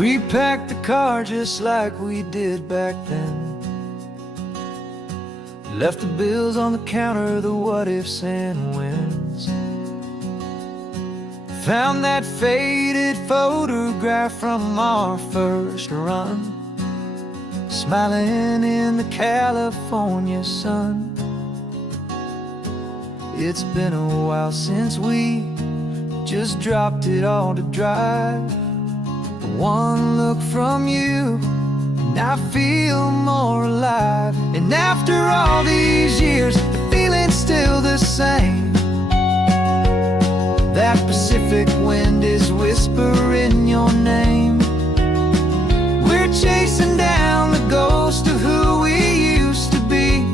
We packed the car just like we did back then. Left the bills on the counter, the what ifs and whens. Found that faded photograph from our first run, smiling in the California sun. It's been a while since we just dropped it all to drive. One look from you and I feel more alive. And after all these years, the feeling's still the same. That Pacific wind is whispering your name. We're chasing down the ghost of who we used to be,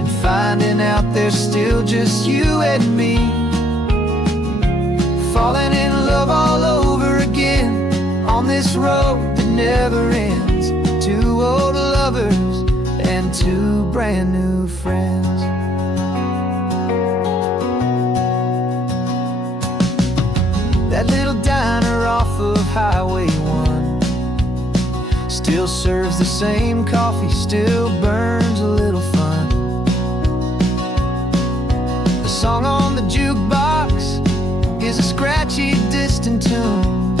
and finding out there's still just you and me. Falling in love all over again on this road that never ends. Two old lovers and two brand new friends. That little diner off of Highway 1 still serves the same coffee, still burns a little fun. The song on the jukebox is a scratchy, distant tune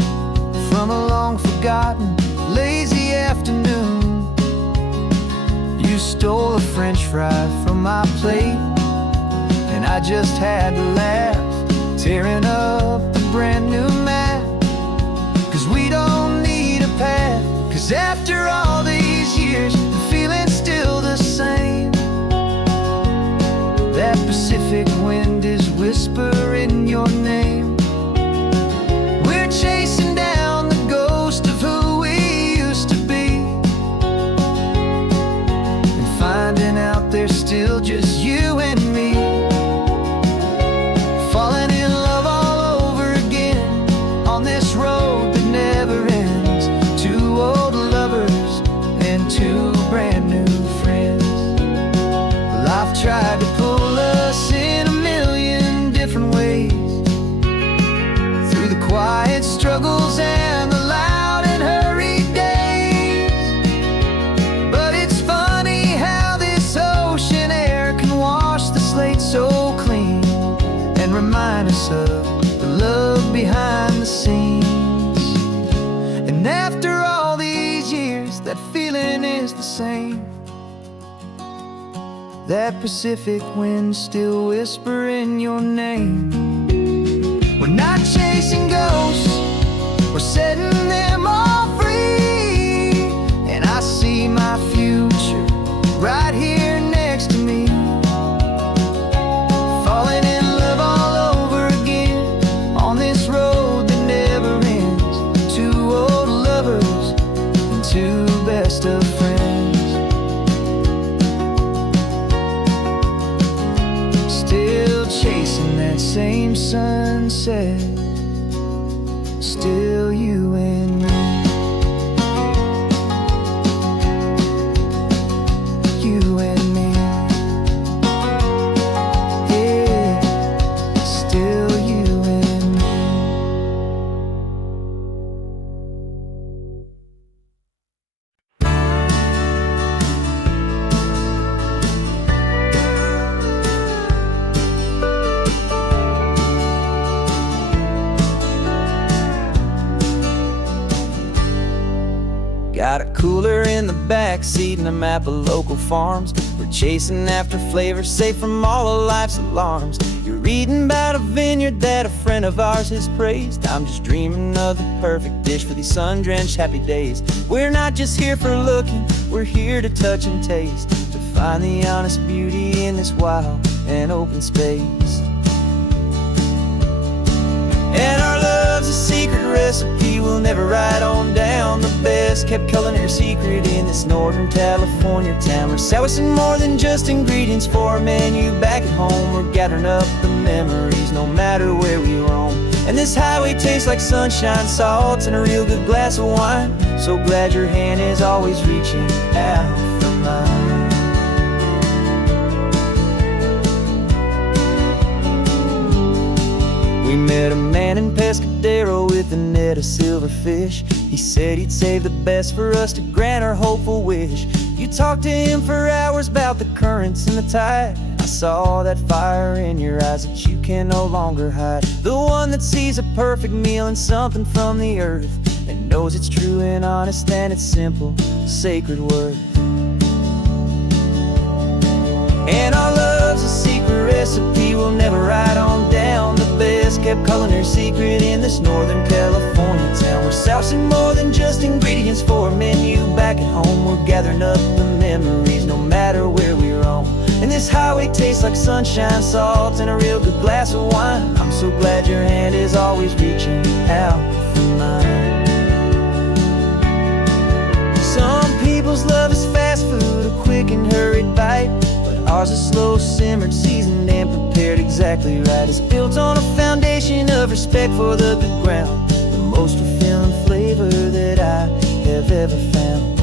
from a long-forgotten, lazy afternoon. You stole a French fry from my plate, and I just had to laugh, tearing up a brand new map. Cause we don't need a path, cause after all these years, the feeling's still the same. That Pacific wind is whispering your name. We're chasing down the ghost of who we used to be, and finding out there's still just you and me. Falling in love all over again on this road that never ends. Two old lovers and two brand new friends. Life tried to pull us in a million different ways, through the quiet struggles and the loud and hurried days. But it's funny how this ocean air can wash the slate so clean, and remind us of the love behind the scenes. And after all these years, that feeling is the same. That Pacific wind still whispering your name. We're not chasing ghosts, we're setting them all free. And I see my future right here next to me. Falling in love all over again on this road that never ends. Two old lovers and two best of friends. Still chasing that same sunset, still you and me. You and me. Yeah, still you and me. Got a cooler in the back seat and a map of local farms. We're chasing after flavors safe from all of life's alarms. You're reading about a vineyard that a friend of ours has praised. I'm just dreaming of the perfect dish for these sun-drenched happy days. We're not just here for looking, we're here to touch and taste, to find the honest beauty in this wild and open space. And our love's a secret recipe we'll never write on down. The best kept culinary secret in this Northern California town. We're sourcing more than just ingredients for a menu back at home. We're gathering up the memories no matter where we roam. And this highway tastes like sunshine, salts, and a real good glass of wine. So glad your hand is always reaching out for mine. We met a man in Pescadero with a net of silverfish. He said he'd save the best for us to grant our hopeful wish. You talked to him for hours about the currents and the tide. I saw that fire in your eyes that you can no longer hide. The one that sees a perfect meal and something from the earth, and knows it's true and honest and it's simple, sacred worth. And our love's a secret recipe we'll never write on down. The best kept culinary secret in this Northern California town. We're sourcing more than just ingredients for a menu. Back at home we're gathering up the memories no matter where we roam. And this highway tastes like sunshine, salt, and a real good glass of wine. I'm so glad your hand is always reaching out for mine. Some people's love is fast food, a quick and hurried bite. Ours is slow, simmered, seasoned, and prepared exactly right. It's built on a foundation of respect for the good ground, the most fulfilling flavor that I have ever found.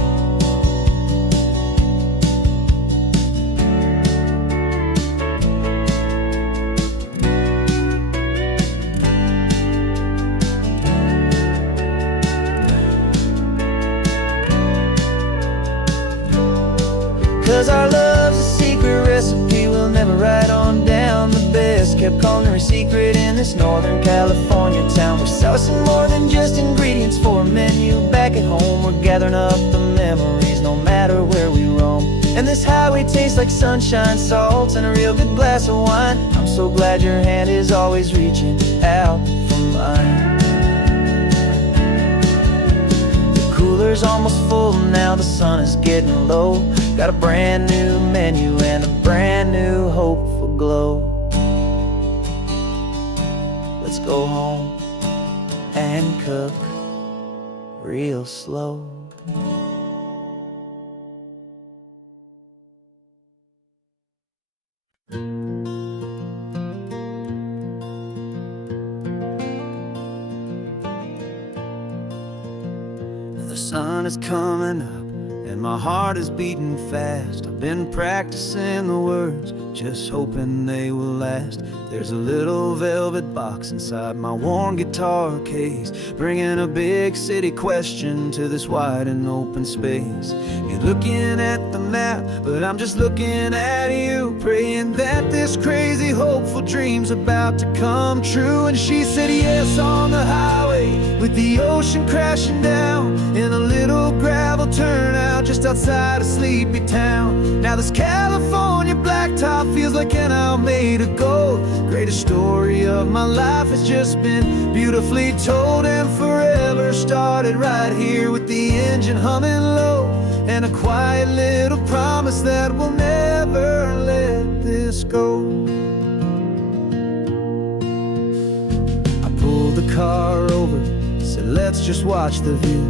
'Cause our love's a secret recipe we'll never write on down. The best kept culinary secret in this Northern California town. We're sourcing more than just ingredients for a menu. Back at home we're gathering up the memories no matter where we roam. And this highway tastes like sunshine, salt, and a real good glass of wine. I'm so glad your hand is always reaching out for mine. The cooler's almost full now, the sun is getting low. Got a brand new menu and a brand new hopeful glow. Let's go home and cook real slow. The sun is coming up and my heart is beating fast. I've been practicing the words, just hoping they will last. There's a little velvet box inside my worn guitar case, bringing a big city question to this wide and open space. You're looking at the map, but I'm just looking at you, praying that this crazy hopeful dream's about to come true. And she said yes on the highway, with the ocean crashing down, in a little gravel turnout just outside of sleepy town. Now this California blacktop feels like an isle made of gold. Greatest story of my life has just been beautifully told, and forever started right here with the engine humming low, and a quiet little promise that we'll never let this go. I pulled the car over, said let's just watch the view.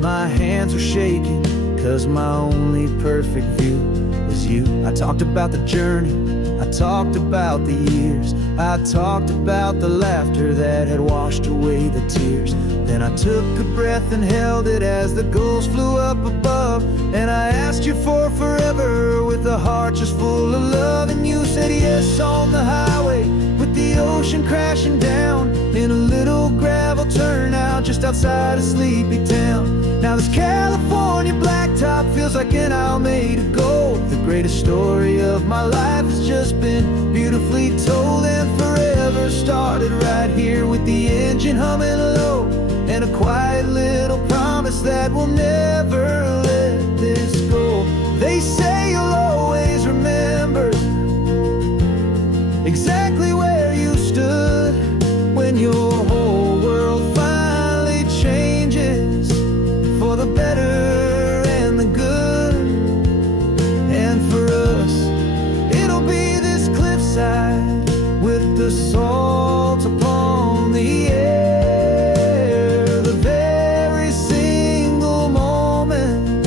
My hands were shaking, 'cause my only perfect view was you. I talked about the journey, I talked about the years, I talked about the laughter that had washed away the tears. Then I took a breath and held it as the gulls flew up above, and I asked you for forever with a heart just full of love. And you said yes on the highway, with the ocean crashing down, in a little gravel turnout just outside of sleepy town. Now this California blacktop feels like an isle made of gold. The greatest story of my life has just been beautifully told, and forever started right here with the engine humming low, and a quiet little promise that we'll never let this go. They say you'll always remember exactly where you stood when your whole world finally changes for the better and the good. And for us, it'll be this cliffside with the salt upon the air. The very single moment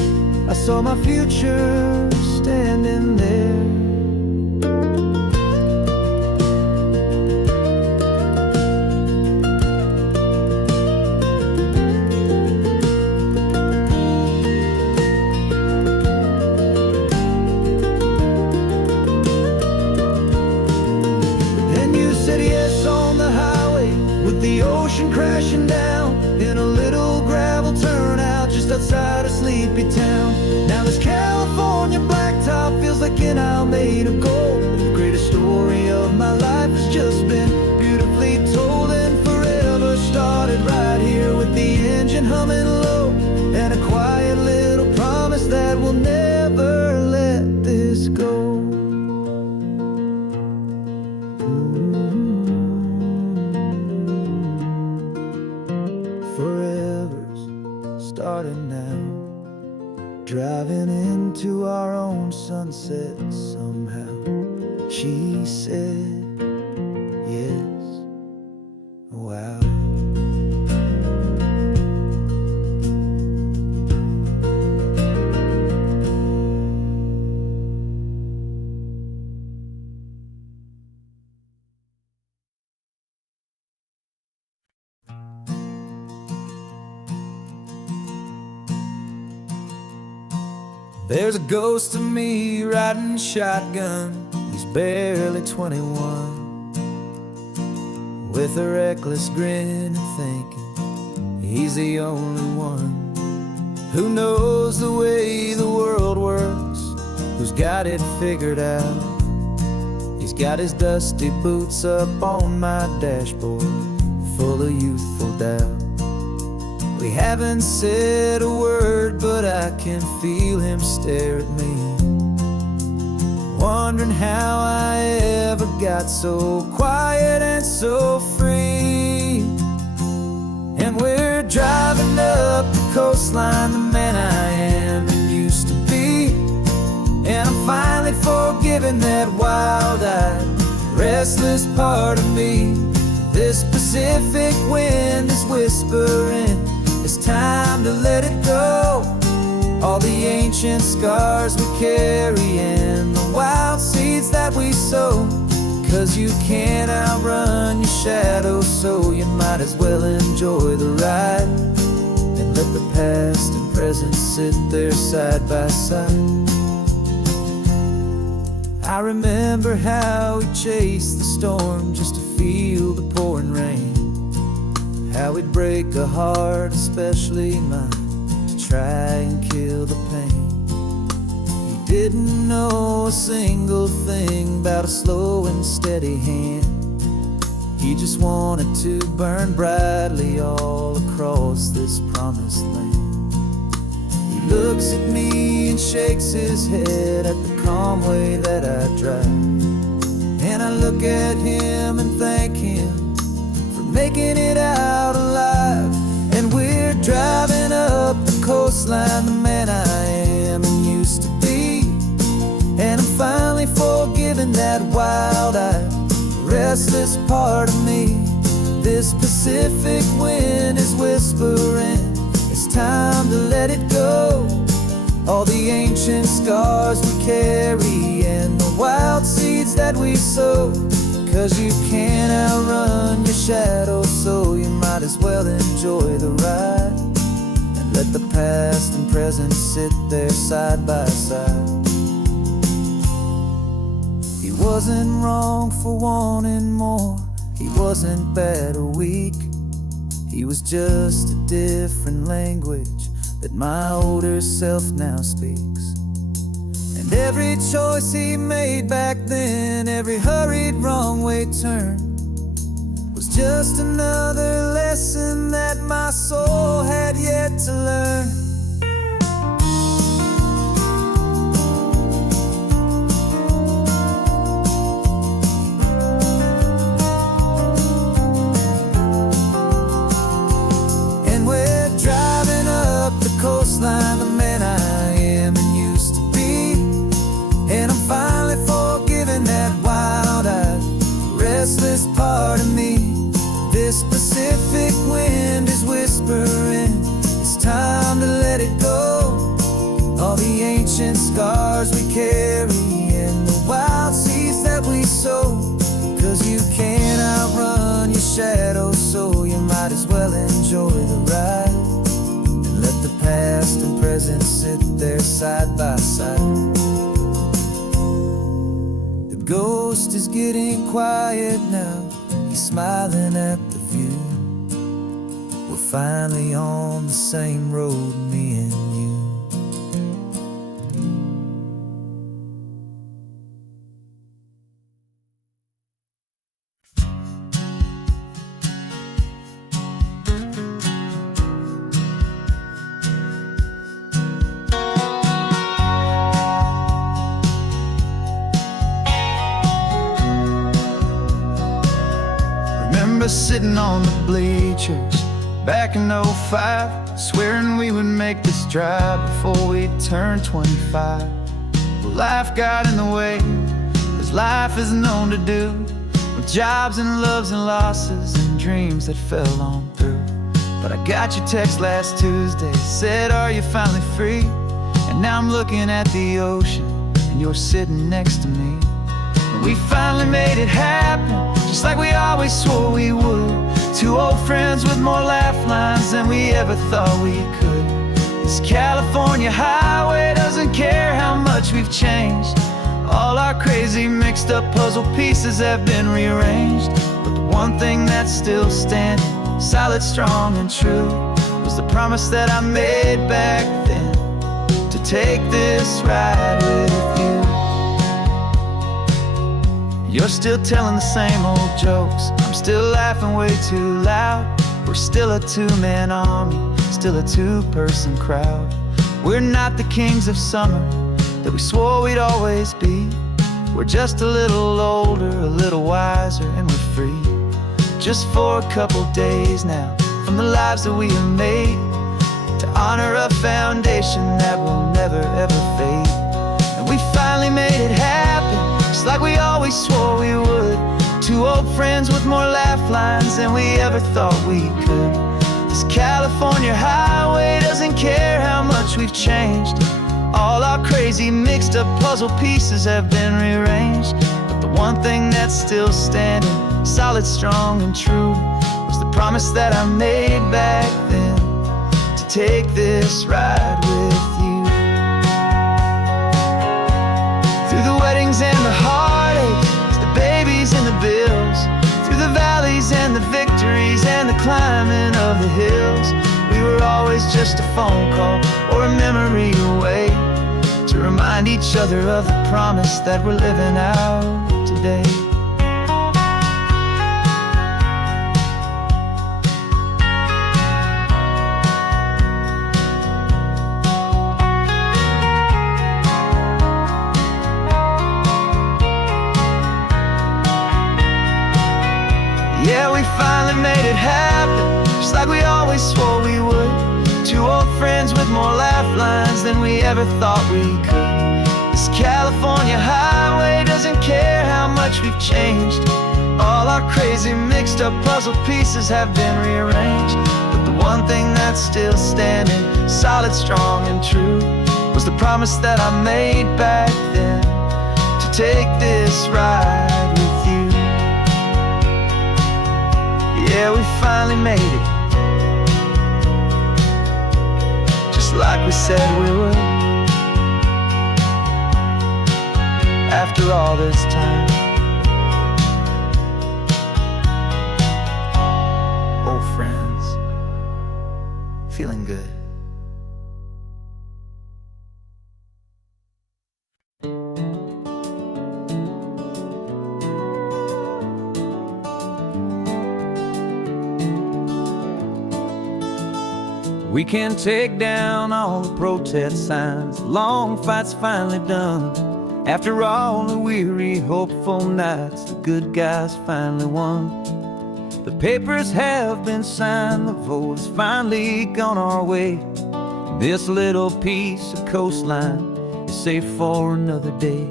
I saw my future standing there. Said yes on the highway, sleepy town. Now this California blacktop feels like an isle made of gold. The greatest story of my life has just been beautifully told, and forever started right here with the engine humming low, and a quiet little promise that we'll never let this go. Forever's starting now, driving into our own sunset somehow. She said, yes, wow. There's a ghost of me riding shotgun. He's barely 21, with a reckless grin and thinking he's the only one who knows the way the world works, who's got it figured out. He's got his dusty boots up on my dashboard, full of youthful doubt. We haven't said a word, but I can feel him stare at me, wondering how I ever got so quiet and so free. And we're driving up the coastline, the man I am and used to be, and I'm finally forgiving that wild-eyed, restless part of me. This Pacific wind is whispering, it's time to let it go. All the ancient scars we carry and the wild seeds that we sow. 'Cause you can't outrun your shadow, so you might as well enjoy the ride, and let the past and present sit there side by side. I remember how we chased the storm just to feel the pouring rain, how we'd break a heart, especially mine, to try and kill the pain. He didn't know a single thing about a slow and steady hand. He just wanted to burn brightly all across this promised land. He looks at me and shakes his head at the calm way that I drive, and I look at him and thank him for making it out alive. And we're driving up the coastline, the man I am and used to be, and I'm finally forgiving that wild-eyed, restless part of me. This Pacific wind is whispering, it's time to let it go. All the ancient scars we carry and the wild seeds that we sow. 'Cause you can't outrun your shadow, so you might as well enjoy the ride, and let the past and present sit there side by side. He wasn't wrong for wanting more, he wasn't bad or weak. He was just a different language that my older self now speaks. And every choice he made back then, every hurried wrong way turn, was just another lesson that my soul had yet to learn. And we're driving up the coastline, the man I am and used to be, and I'm finally forgiving that wild-eyed, restless part of me. This Pacific wind is whispering, it's time to let it go. All the ancient scars we carry and the wild seeds that we sow. 'Cause you can't outrun your shadow, so you might as well enjoy the ride, and let the past and present sit there side by side. The ghost is getting quiet now, he's smiling at the view. We're finally on the same road, me and you. us sitting on the bleachers back in '05, swearing we would make this drive before we turned 25. But life got in the way, as life is known to do, with jobs and loves and losses and dreams that fell on through. But I got your text last Tuesday, said, are you finally free? And now I'm looking at the ocean, and you're sitting next to me. And we finally made it happen, just like we always swore we would. Two old friends with more laugh lines than we ever thought we could. This California highway doesn't care how much we've changed. All our crazy mixed up puzzle pieces have been rearranged. But the one thing that's still standing, solid, strong, and true, was the promise that I made back then, to take this ride with you. You're still telling the same old jokes, I'm still laughing way too loud. We're still a two-man army, still a two-person crowd. We're not the kings of summer that we swore we'd always be. We're just a little older, a little wiser, and we're free. Just for a couple days now, from the lives that we have made, to honor a foundation that will never ever fade. And we finally made it happen, just like we always swore we would. Two old friends with more laugh lines than we ever thought we could. This California highway doesn't care how much we've changed. All our crazy mixed up puzzle pieces have been rearranged. But the one thing that's still standing, solid, strong, and true, was the promise that I made back then, to take this ride with you. Through the weddings and the heartaches, the babies and the bills, through the valleys and the victories and the climbing of the hills, we were always just a phone call or a memory away, to remind each other of the promise that we're living out today. Yeah, we finally made it happen, just like we always swore we would. Two old friends with more laugh lines than we ever thought we could. This California highway doesn't care how much we've changed. All our crazy mixed up puzzle pieces have been rearranged. But the one thing that's still standing, solid, strong, and true, was the promise that I made back then, to take this ride with you. Yeah, we finally made it, just like we said we would. After all this time, old friends, feeling good. We can take down all the protest signs, long fight's finally done. After all the weary, hopeful nights, the good guys finally won. The papers have been signed, the vote has finally gone our way. This little piece of coastline is safe for another day.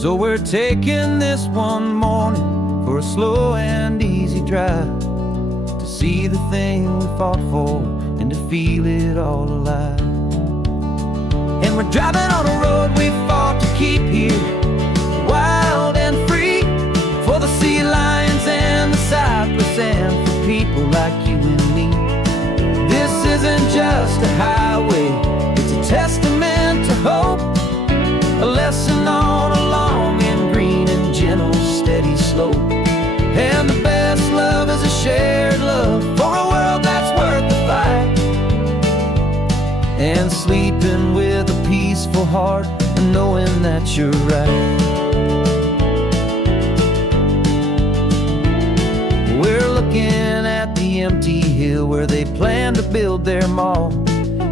So we're taking this one morning for a slow and easy drive, to see the thing we fought for and to feel it all alive. And we're driving on a road we fought to keep here, wild and free, for the sea lions and the cypress and for people like you and me. This isn't just a highway, it's a testament to hope, a lesson on a long and green and gentle steady slope. And the best love is a shared love for a world that's worth the fight, and sleeping with a peaceful heart and knowing that you're right. We're looking at the empty hill where they plan to build their mall,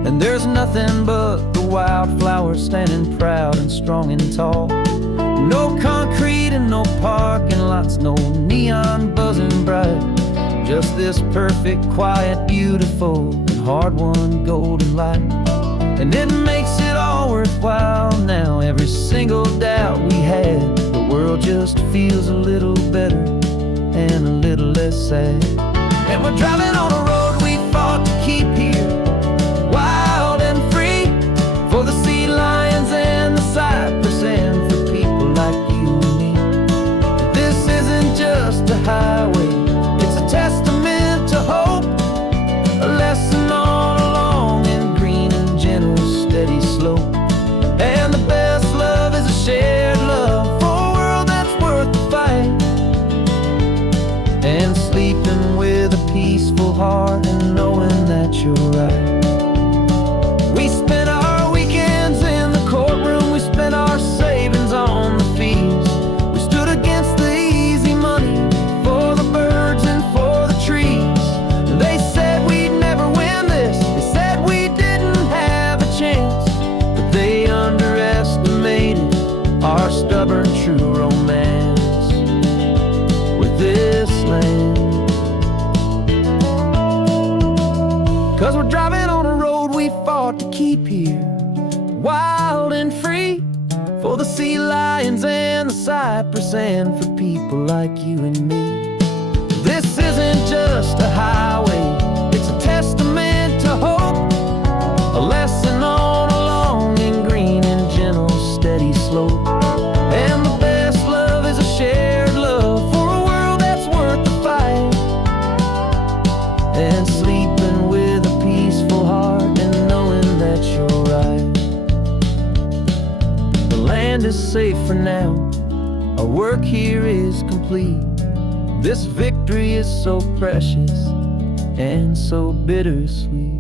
and there's nothing but the wildflowers standing proud and strong and tall. No concrete street and no parking lots, no neon buzzing bright. Just this perfect, quiet, beautiful, and hard-won golden light. And it makes it all worthwhile now. Every single doubt we had, the world just feels a little better and a little less sad. And we're driving on a road we fought to keep here, wild and free, for the sea lions and the cypress and for people like you and me. This isn't just a highway, it's a testament to hope, a lesson all along in green and gentle, steady slope. And the best love is a shared love for a world that's worth the fight. And sleeping with a peaceful heart and knowing that you're right. We spent our weekends in the courtroom, we spent our savings on the fees. We stood against the easy money for the birds and for the trees. And they said we'd never win this, they said we didn't have a chance, but they underestimated our stubborn true romance with this land. 'Cause we're driving on a road we fought to keep here, wild and free, for the sea lions and the cypress and for people like you and me. This isn't just a highway, it's a testament to hope, a lesson all along in green and gentle, steady slope. And the best love is a shared love for a world that's worth the fight. And sleeping with a peaceful heart and knowing that you're right. The land is safe for now, our work here is complete. This victory is so precious and so bittersweet.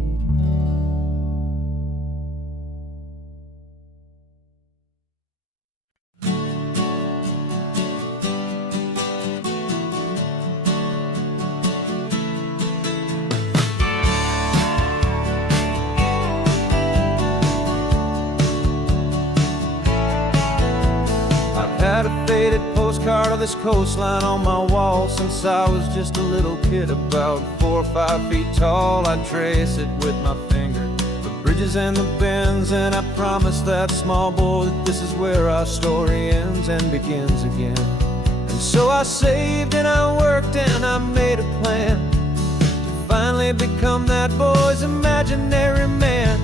Had a faded postcard of this coastline on my wall since I was just a little kid, about 4 or 5 feet tall. I trace it with my finger, the bridges and the bends, and I promised that small boy that this is where our story ends and begins again. And so I saved and I worked and I made a plan to finally become that boy's imaginary man.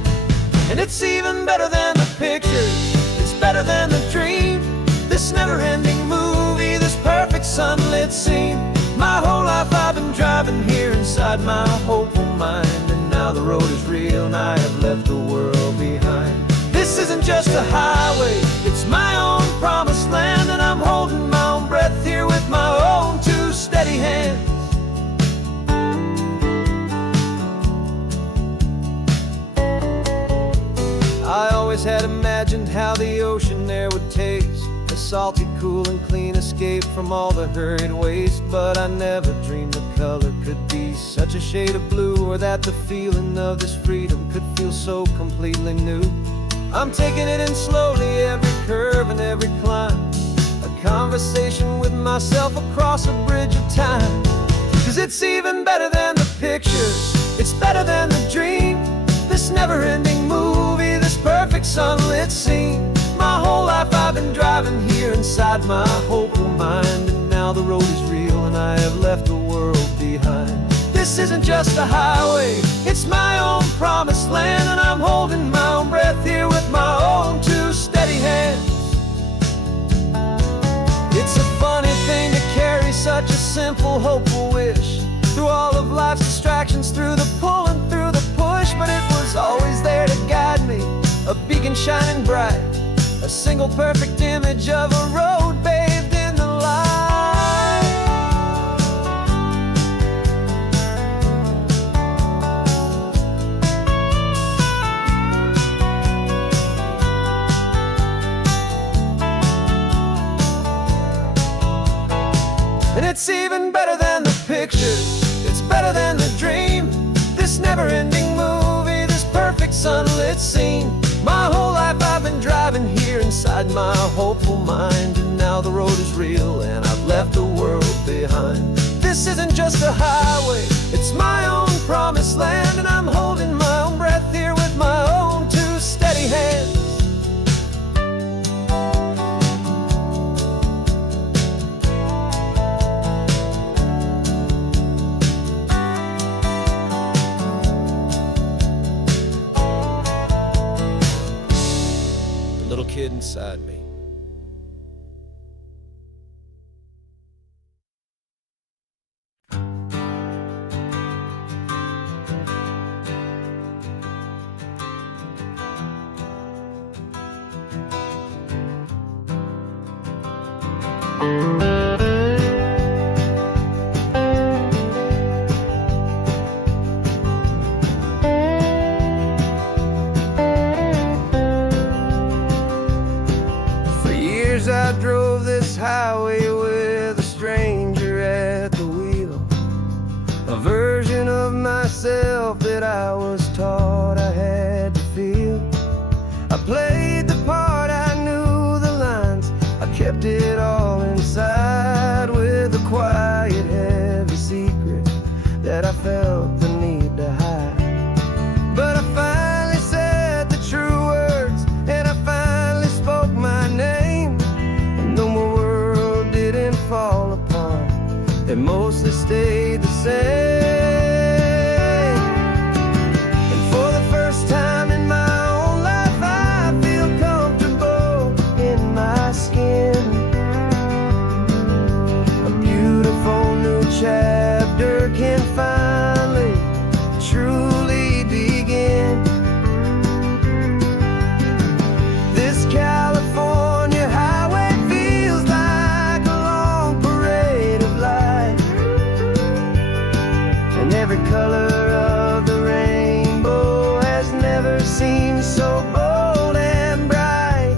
And it's even better than the pictures, it's better than the dream, this never-ending movie, this perfect sunlit scene. My whole life I've been driving here inside my hopeful mind, and now the road is real and I have left the world behind. This isn't just a highway, it's my own promised land, and I'm holding my own breath here with my own 2 steady hands. I always had imagined how the ocean there would taste, a salty, cool and clean escape from all the hurried waste. But I never dreamed the color could be such a shade of blue, or that the feeling of this freedom could feel so completely new. I'm taking it in slowly, every curve and every climb, a conversation with myself across a bridge of time. 'Cause it's even better than the pictures, it's better than the dream, this never-ending movie, this perfect sunlit scene. My whole life I've been driving here inside my hopeful mind, and now the road is real and I have left the world behind. This isn't just a highway, it's my own promised land, and I'm holding my own breath here with my own 2 steady hands. It's a funny thing to carry such a simple, hopeful wish through all of life's distractions, through the pull and through the push, but it was always there to guide me, a beacon shining bright, a single perfect image of a road bathed in the light. And it's even better than the pictures, it's better than the dream, this never-ending movie, this perfect sunlit scene. My whole life I've been driving here inside my hopeful mind, and now the road is real, and I've left the world behind. This isn't just a highway, it's my own promised land, and I'm holding my own breath here with my own two steady hands. The little kid inside me. For years I drove this highway with a stranger at the wheel, a version of myself that I was taught I had to feel. I played the part, I knew the lines, I kept it all inside with a quiet, heavy secret that I felt the need to hide. But I finally said the true words, and I finally spoke my name, and though my world didn't fall apart, it mostly stayed the same. And for the first time in my own life, I feel comfortable in my skin. A beautiful new chapter can finally truly begin. This California highway feels like a long parade of light, and every color of the rainbow has never seemed so bold and bright.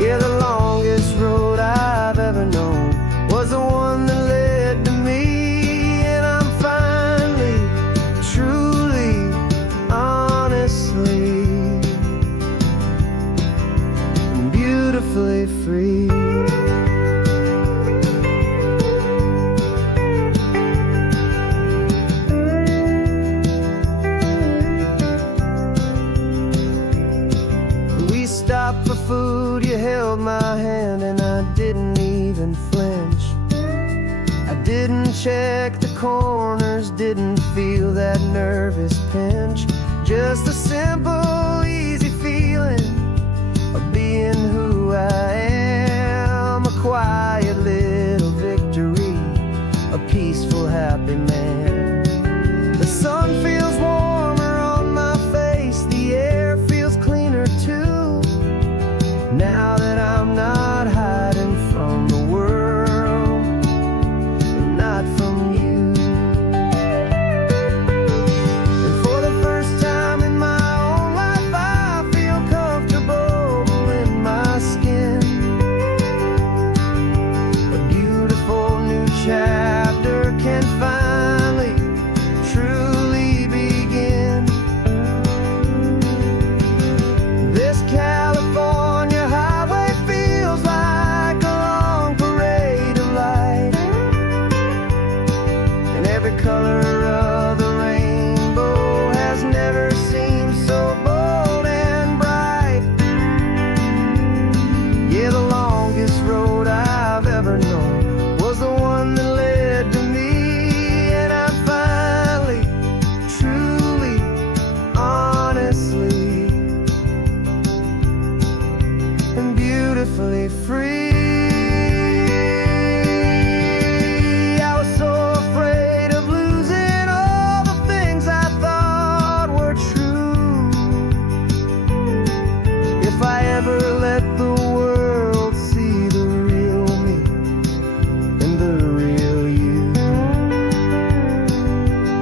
Yeah, the longest road I've ever known was the one that led to me, and I'm finally, truly, honestly, and beautifully free. We stopped for food, you held my hand, and I didn't even flinch. I didn't check the corners, didn't feel that nervous pinch. Just a simple, easy feeling of being who I am. A quiet little victory, a peaceful, happy man. The sun feels warmer on my face, the air feels cleaner too, now that I'm not hiding from the world, and not from you. And for the first time in my own life, I feel comfortable in my skin. A beautiful new chapter can finally truly begin. This California highway feels like a long parade of light, and every color of the rainbow has never seemed so bold and bright. Yeah, the longest road I've ever known was the one that led to me, and I'm finally, truly, honestly, and beautifully free. I was so afraid of losing all the things I thought were true. If I ever let the world see the real me and the real you.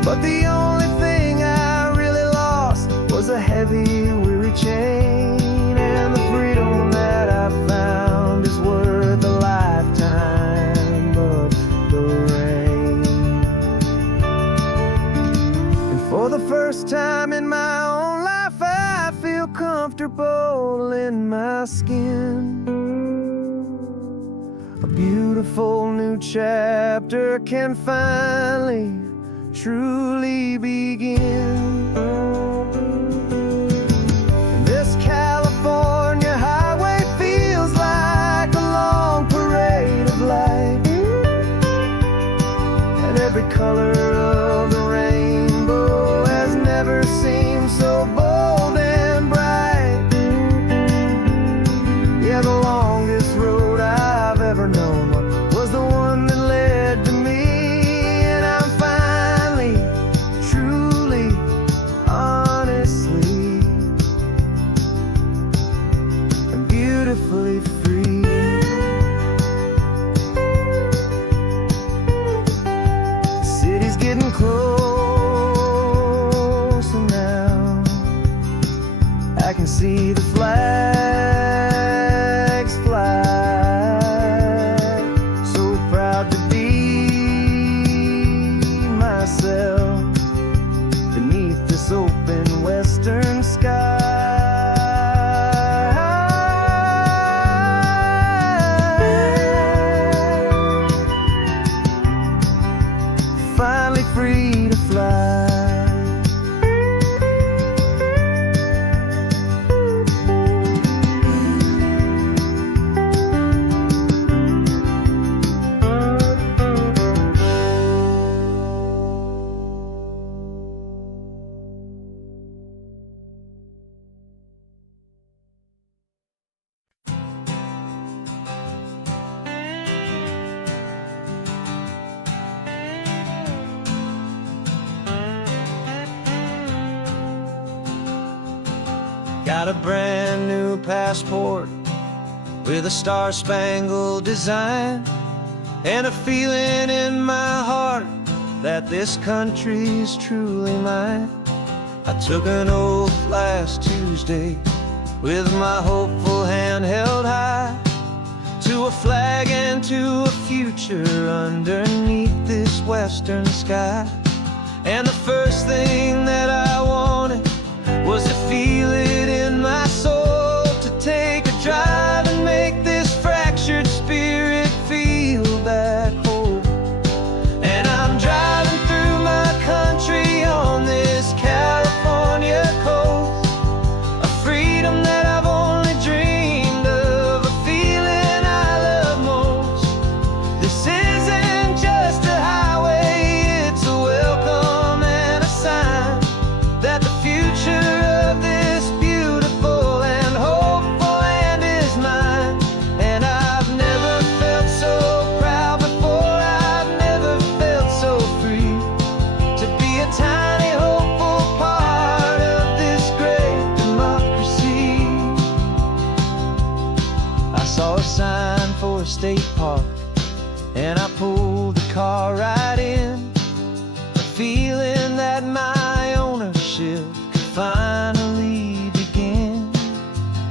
But the only thing I really lost was a heavy, weary chain, and the freedom that I found is worth a lifetime of the rain. And for the first time in my own life, I feel comfortable in my skin. chapter can finally, truly begin. This California highway feels like a long parade of light, and every color of the rainbow has never seemed so bold and bright. Yeah, the longest road I've ever known was the one that led to me, and I'm finally, truly, honestly, and beautifully free. The city's getting closer now. I can see the flags fly. So proud to be myself beneath this open western sky. Finally free to fly. Got a brand new passport with a star-spangled design, and a feeling in my heart that this country's truly mine. I took an oath last Tuesday with my hopeful hand held high, to a flag and to a future underneath this western sky. And the first thing that I wanted was to feel it in my soul, to take a drive and make this fractured spirit feel back home. And I'm driving through my country on this California coast, a freedom that I've only dreamed of, a feeling I love most. This isn't just a highway, it's a welcome and a sign that the future of this beautiful and hopeful land is mine. And I've never felt so proud before, I've never felt so free, to be a tiny hopeful part of this great democracy. I saw a sign for a state park, and I pulled the car right in, a feeling that my ownership could finally begin.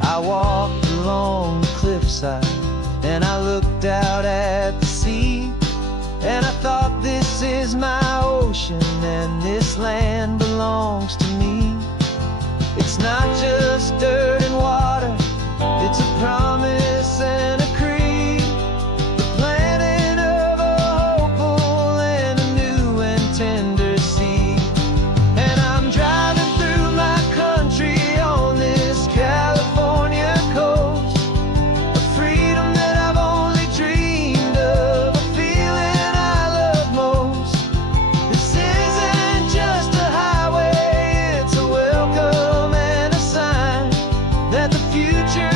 I walked along the cliffside and I looked out at the sea, and I thought, this is my ocean and this land belongs to me. It's not just dirt and water, it's a promise and a creed, the planting of a hopeful and a new and tender seed. And I'm driving through my country on this California coast, a freedom that I've only dreamed of, a feeling I love most. This isn't just a highway, it's a welcome and a sign that the future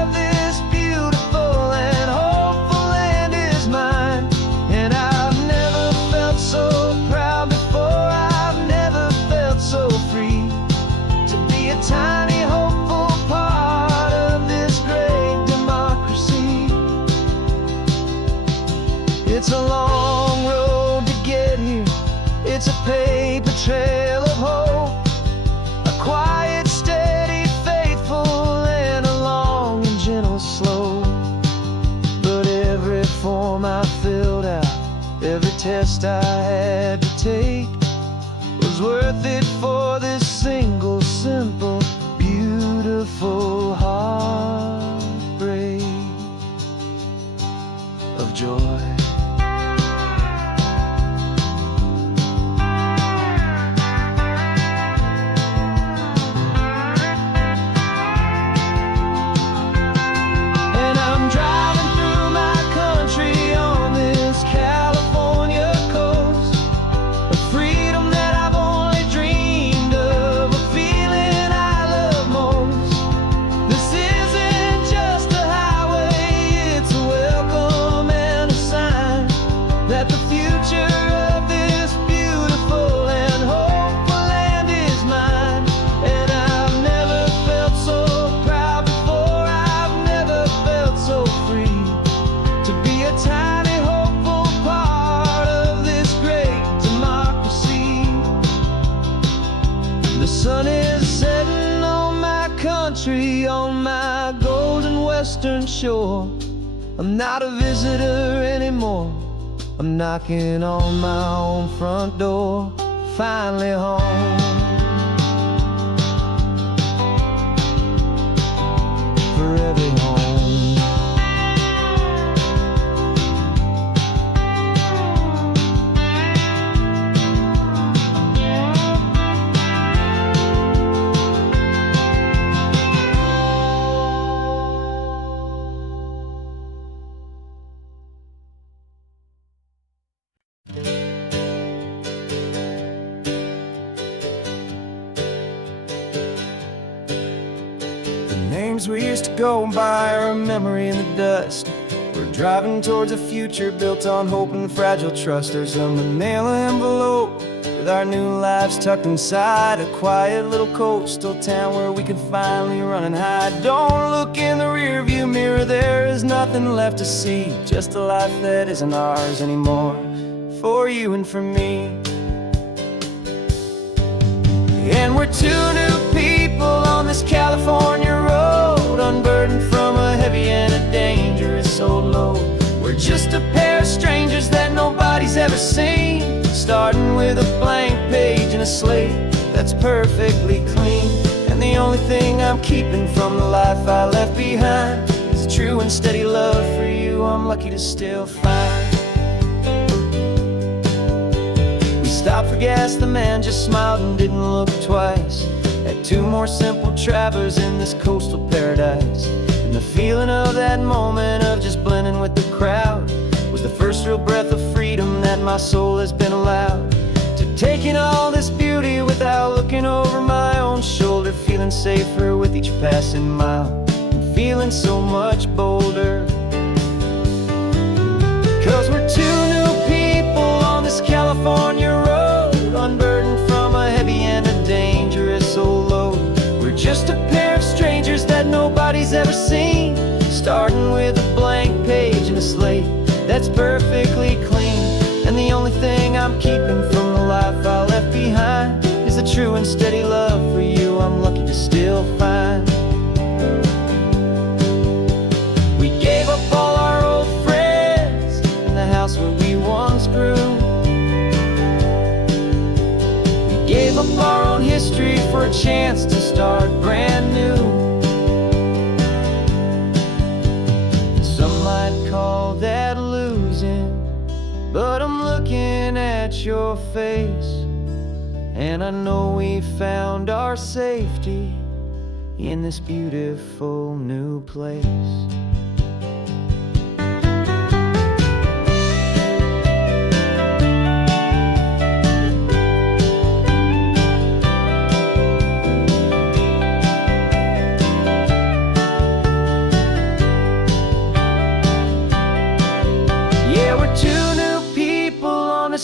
of this beautiful and hopeful land is mine. And I've never felt so proud before, I've never felt so free, to be a tiny hopeful part of this great democracy. It's a long road to get here, it's a paper trail of hope, a quiet, steady, faithful, and a long and gentle slope. But every form I filled out, every test I had to take, was worth it for this single, simple, beautiful heartbreak of joy. country on my golden western shore. I'm not a visitor anymore. I'm knocking on my own front door, finally home. For every home. Names we used to go by are a memory in the dust. We're driving towards a future built on hope and fragile trust. There's a manila envelope with our new lives tucked inside, a quiet little coastal town where we can finally run and hide. Don't look in the rearview mirror, there is nothing left to see, just a life that isn't ours anymore, for you and for me. And we're two new people on this California road, unburdened from a heavy and a dangerous old load. We're just a pair of strangers that nobody's ever seen, starting with a blank page and a slate that's perfectly clean. And the only thing I'm keeping from the life I left behind is a true and steady love for you I'm lucky to still find. Stopped for gas, the man just smiled and didn't look twice. Had two more simple travelers in this coastal paradise. And the feeling of that moment of just blending with the crowd was the first real breath of freedom that my soul has been allowed to take in all this beauty without looking over my own shoulder, feeling safer with each passing mile and feeling so much bolder. 'Cause we're two new people on this California road, unburdened from a heavy and a dangerous old load. We're just a pair of strangers that nobody's ever seen, starting with a blank page and a slate that's perfectly clean. And the only thing I'm keeping from the life I left behind is the true and steady love for you I'm lucky to still find. We gave up all our old friends in the house where we once grew. Gave up our own history for a chance to start brand new. Some might call that losing, but I'm looking at your face, and I know we found our safety in this beautiful new place.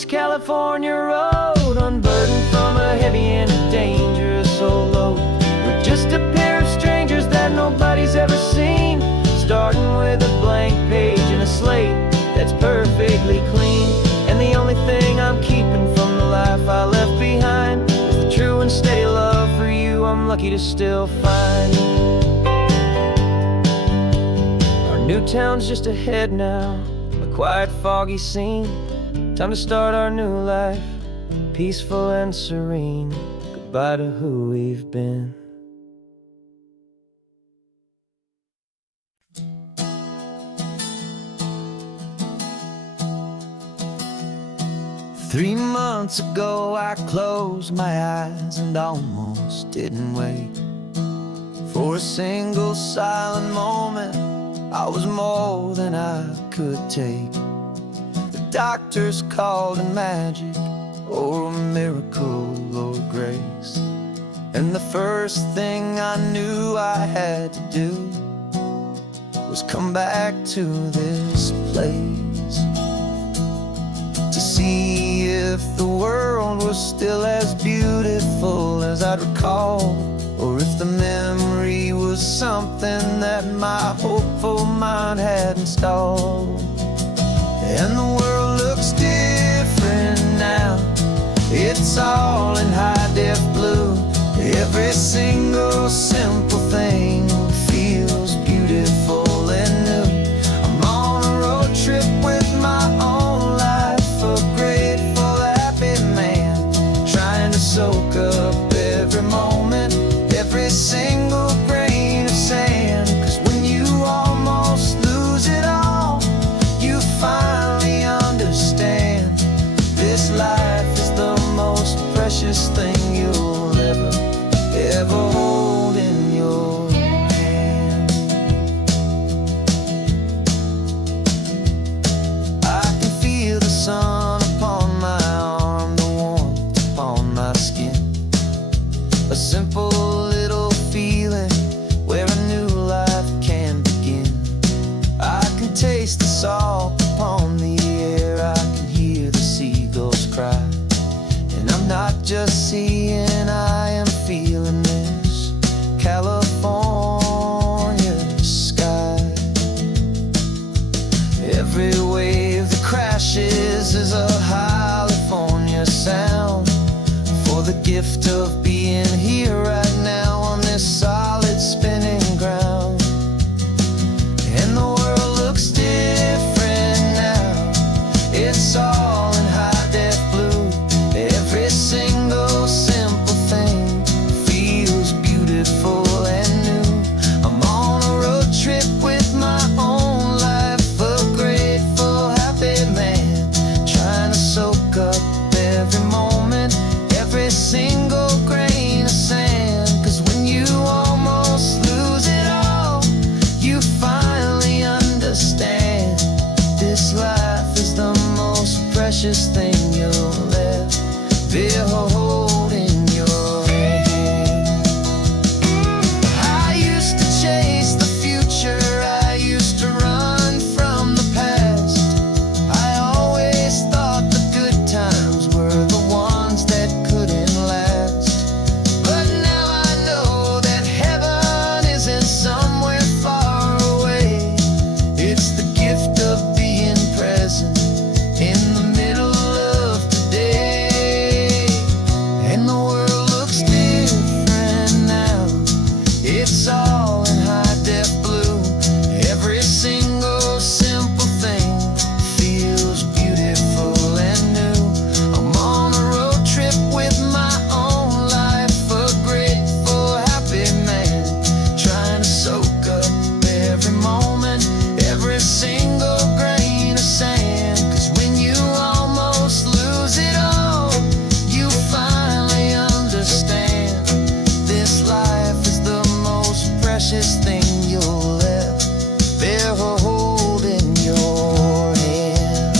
California road, unburdened from a heavy and a dangerous old load. We're just a pair of strangers that nobody's ever seen, starting with a blank page and a slate that's perfectly clean. And the only thing I'm keeping from the life I left behind is the true and steady love for you I'm lucky to still find. Our new town's just ahead now, a quiet foggy scene. Time to start our new life, peaceful and serene. Goodbye to who we've been. Three months ago I closed my eyes and almost didn't wait for a single silent moment. I was more than I could take. Doctors called it magic, or a miracle, or grace. And the first thing I knew I had to do was come back to this place, to see if the world was still as beautiful as I'd recall, or if the memory was something that my hopeful mind had installed. And the world looks different now, it's all in high-def blue. Every single simple thing all in high-def blue. Every single simple thing feels beautiful and new. I'm on a road trip with my own life, a grateful, happy man, trying to soak up every moment, every single grain of sand. 'Cause when you almost lose it all, you finally understand this life is the most precious thing you'll ever hold in your hand.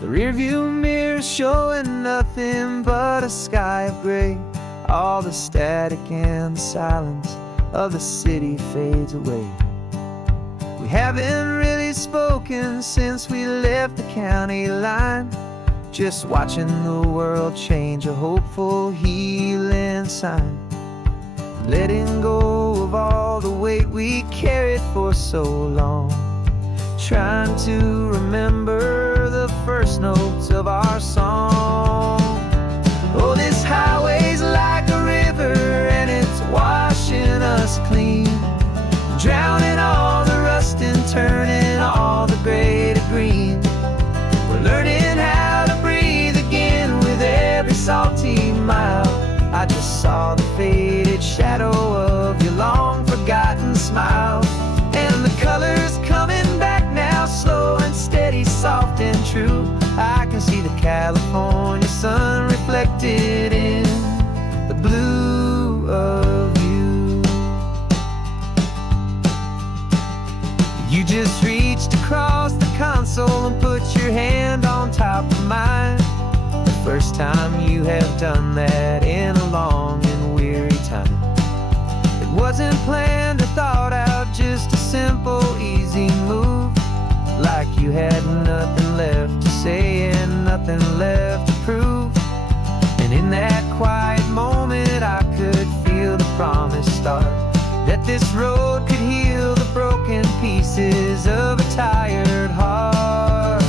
The rearview mirror showing nothing but a sky of gray. All the static and the silence of the city fades away. We haven't really spoken since we left the county line, just watching the world change, a hopeful healing sign. Letting go of all the weight we carried for so long, trying to remember the first notes of our song. Oh, this highway's like a river and it's washing us clean, drowning all the rust and turning all the gray to green. We're learning how to breathe again with every salty mile. I just saw the faded shadow of your long forgotten smile, and the colors coming back now, slow and steady, soft and true. I can see the California sun reflected in the blue of you. You just reached across the console and put your hand on top of mine. The first time you have done that in a long and weary time. It wasn't planned or thought out, just a simple, easy move. Like you had nothing left to say and nothing left to prove. And in that quiet moment I could feel the promise start, that this road could heal the broken pieces of a tired heart.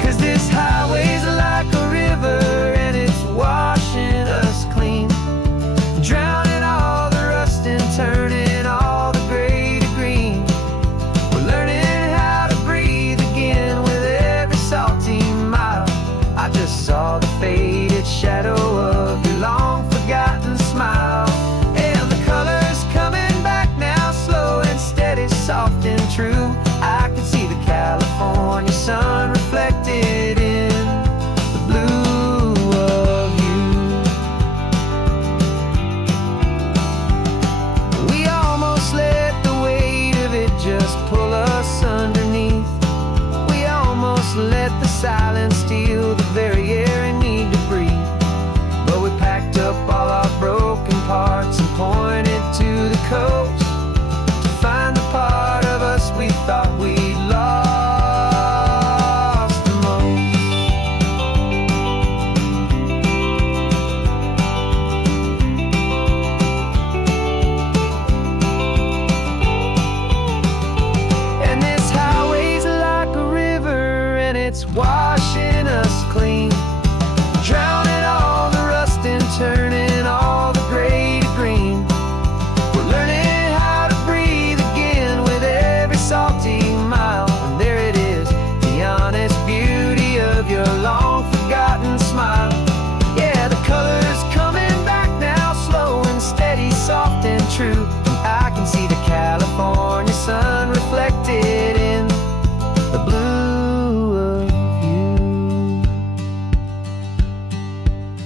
'Cause this highway's like a river and it's washing us clean, drowning all the rust and turning all the gray to green. We're learning how to breathe again with every salty mile. I just saw the faded shadow of your long forgotten smile, and the colors coming back now, slow and steady, soft and true. I can see the California sun reflected in the blue of you. We almost let the weight of it just pull us underneath. We almost let the silence steal the very air I need to breathe. But we packed up all our broken parts and pointed to the coast to find the part of us we thought we'd lost the most. And this highway's like a river and it's washing us clean, drowning all the rust and turning all the gray to green. We're learning how to breathe again with every salty mile. And there it is, the honest beauty of your long forgotten smile. Yeah, the colors coming back now, slow and steady, soft and true. And I can see the California sun reflected in the blue of you.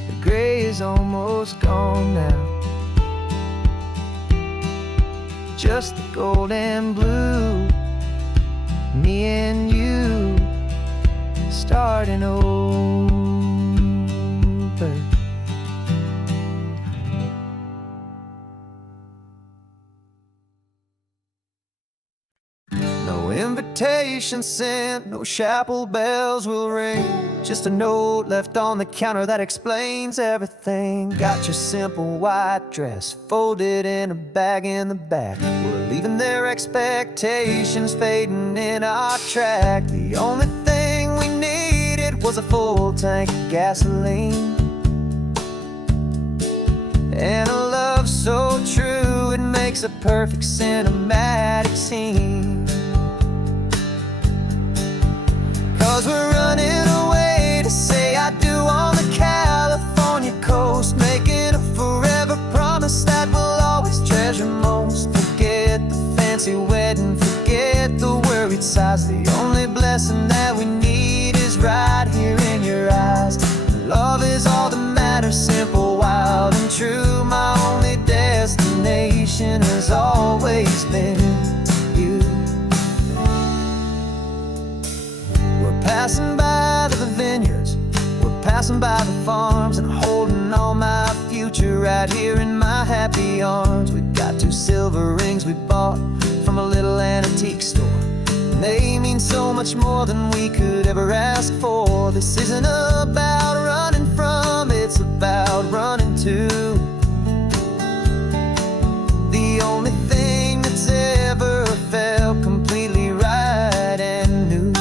The gray is almost gone now, just the gold and blue. Me and you starting over. No invitation sent, no chapel bells will ring. Just a note left on the counter that explains everything. Got your simple white dress folded in a bag in the back. We're leaving their expectations fading in our track. The only thing we needed was a full tank of gasoline, and a love so true it makes a perfect cinematic scene. 'Cause we're running away to say I do on the California coast, making a forever promise that we'll always treasure most. Forget the fancy wedding, forget the worried sighs. The only blessing that we need is right here in your eyes. Love is all that matters, simple, wild, and true. My only destination has always been you. We're passing by the vineyards, we're passing by the farms, and holding all my future right here in my happy arms. We've got 2 silver rings we bought from a little antique store. They mean so much more than we could ever ask for. This isn't about running from, it's about running to the only thing that's ever felt completely right and new.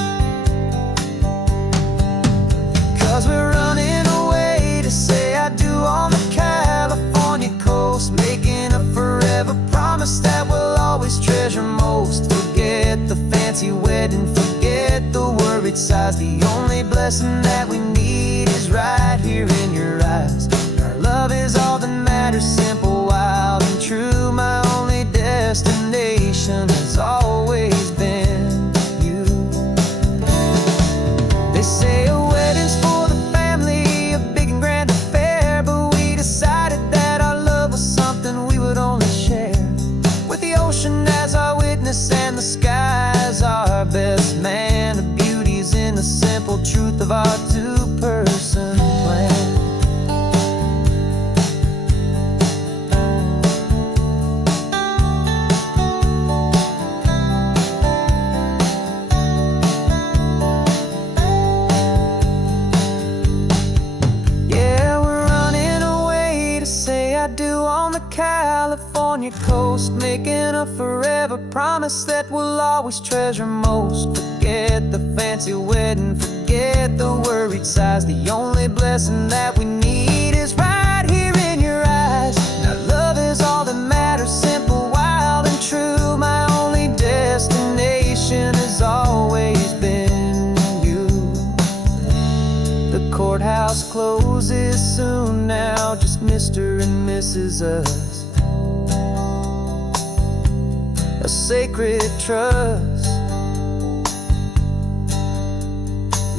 'Cause we're running away to say I do on the California coast, making a forever promise that we'll always treasure most. Forget the fancy wedding, forget the worried sighs. The only blessing that we need is right here in your eyes. Our love is all that matters, simple, wild, and true. My only destination has always been you. They say a wedding's for the family, a big and grand affair, but we decided that our love was something we would only share with the ocean as our witness and the sky as our best man. The beauty's in the simple truth of our 2-person plan. Yeah, we're running away to say I do on the California coast, making a forever promise that we'll always treasure most. Forget the fancy wedding, forget the worried sighs. The only blessing that we need is right here in your eyes. Now love is all that matters, simple, wild, and true. My only destination has always been you. The courthouse closes soon now, just Mr. and Mrs. Us. A sacred trust,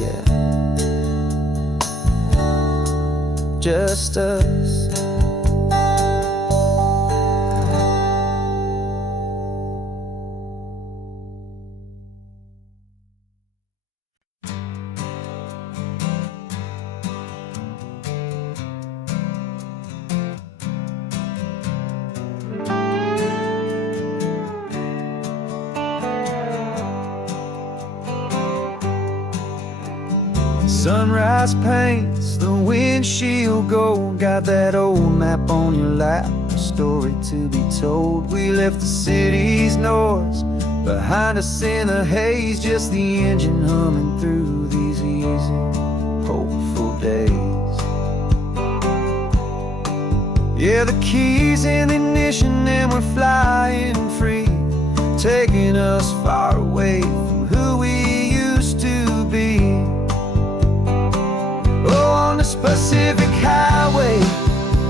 yeah, just us. Sunrise paints the windshield gold. Got that old map on your lap, a story to be told. We left the city's noise behind us in the haze, just the engine humming through these easy, hopeful days. Yeah, the keys in the ignition and we're flying free, taking us far away from who we used to be. Oh, on this Pacific highway,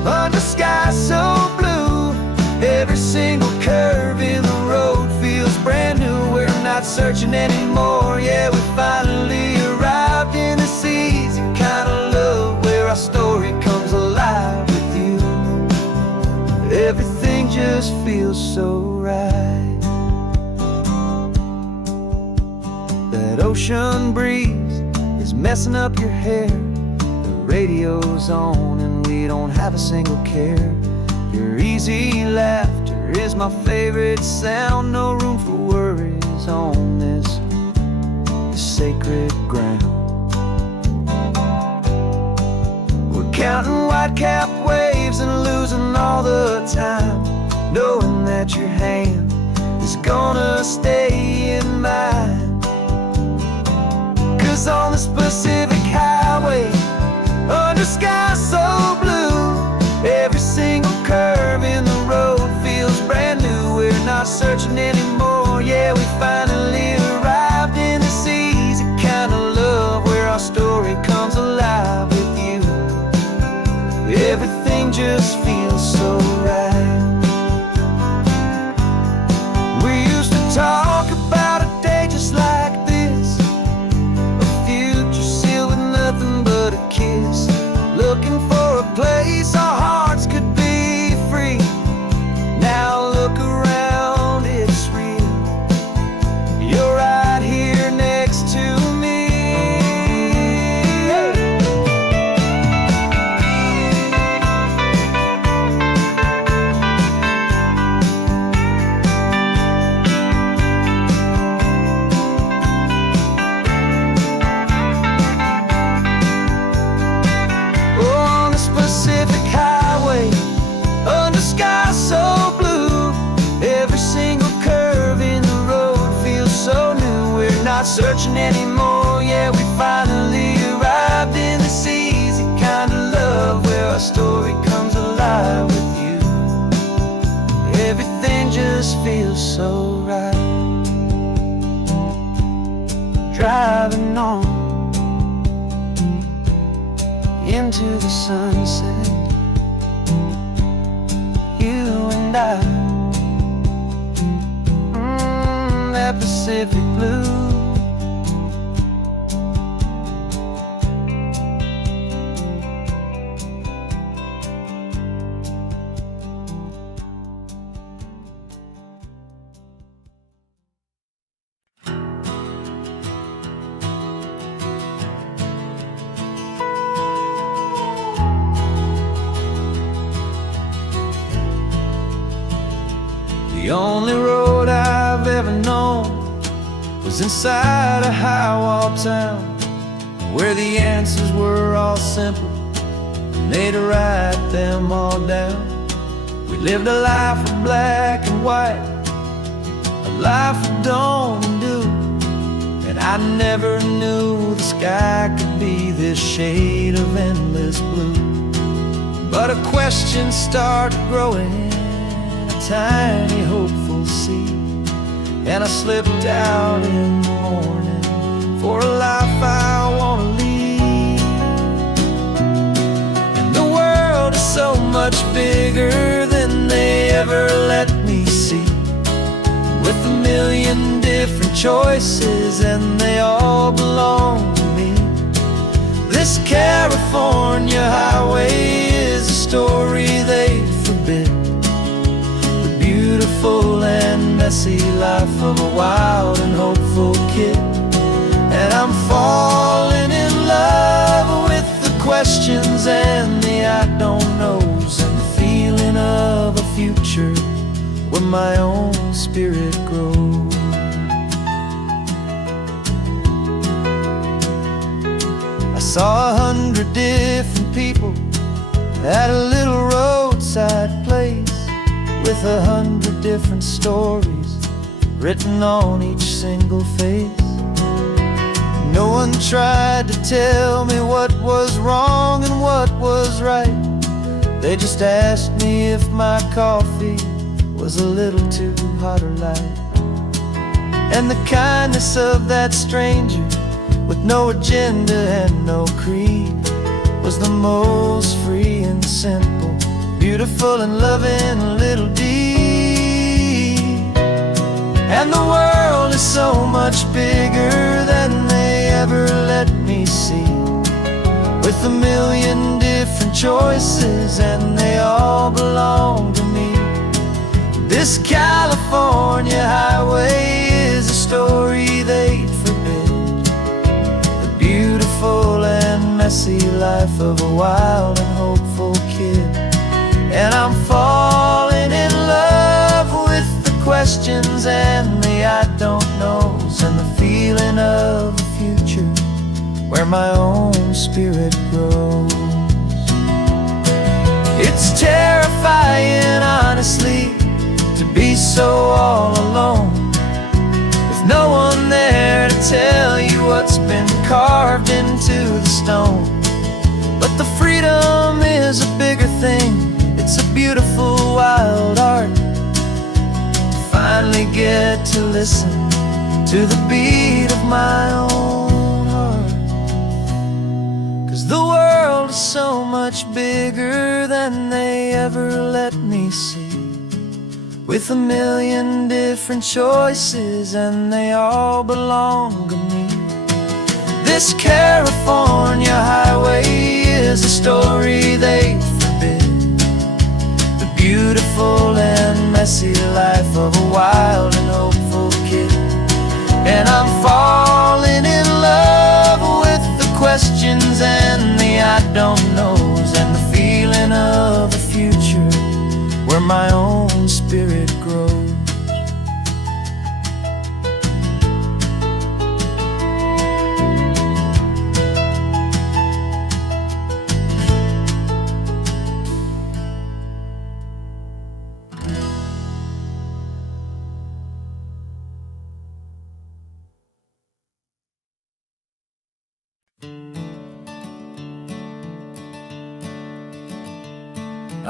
under sky so blue, every single curve in the road feels brand new. We're not searching anymore, yeah, we finally arrived in this easy kind of love where our story comes alive with you. Everything just feels so right. That ocean breeze is messing up your hair, radio's on and we don't have a single care. Your easy laughter is my favorite sound, no room for worries on this sacred ground. We're counting white-capped waves and losing all the time, knowing that your hand is gonna stay in mine. 'Cause on this Pacific highway, under sky so blue, every single curve in the road feels brand new. We're not searching anymore, yeah, we finally arrived in this easy kind of love, where our story comes alive with you. Everything just feels so right. We used to talk about a day just like this, a future sealed with nothing but a kiss, looking for a place our hearts could be free. Now look around, it's real. You're right here next to me. Pacific highway, under sky so blue, every single curve in the road feels so new. We're not searching anymore, yeah, we finally arrived in this easy kind of love, where our story comes alive with you. Everything just feels so right. Driving on into the sunset, you and I, that Pacific blue. The only road I've ever known was inside a high-wall town, where the answers were all simple and they'd write them all down. We lived a life of black and white, a life of dawn and dew, and I never knew the sky could be this shade of endless blue. But a question started growing, tiny hopeful seed, and I slipped out in the morning for a life I want to lead. And the world is so much bigger than they ever let me see, with a million different choices and they all belong to me. This California highway is a story they forbid, beautiful and messy life of a wild and hopeful kid. And I'm falling in love with the questions and the I don't knows, and the feeling of a future where my own spirit grows. I saw 100 different people at a little roadside place, with 100 different stories written on each single face. No one tried to tell me what was wrong and what was right. They just asked me if my coffee was a little too hot or light. And the kindness of that stranger, with no agenda and no creed, was the most free and simple, beautiful and loving little deed. And the world is so much bigger than they ever let me see, with a million different choices and they all belong to me. This California highway is a story they'd forbid, the beautiful and messy life of a wild and hopeful kid. And I'm falling in love with the questions and the I don't knows, and the feeling of the my own spirit grows. It's terrifying, honestly, to be so all alone, with no one there to tell you what's been carved into the stone. But the freedom is a bigger thing. It's a beautiful wild art to finally get to listen to the beat of my own heart. 'Cause the world is so much bigger than they ever let me see, with a million different choices and they all belong to me. This California highway is a story they forbid, the beautiful and messy life of a wild and hopeful kid. And I'm falling in love with the questions and the I don't knows, and the feeling of a future where my own spirit grows.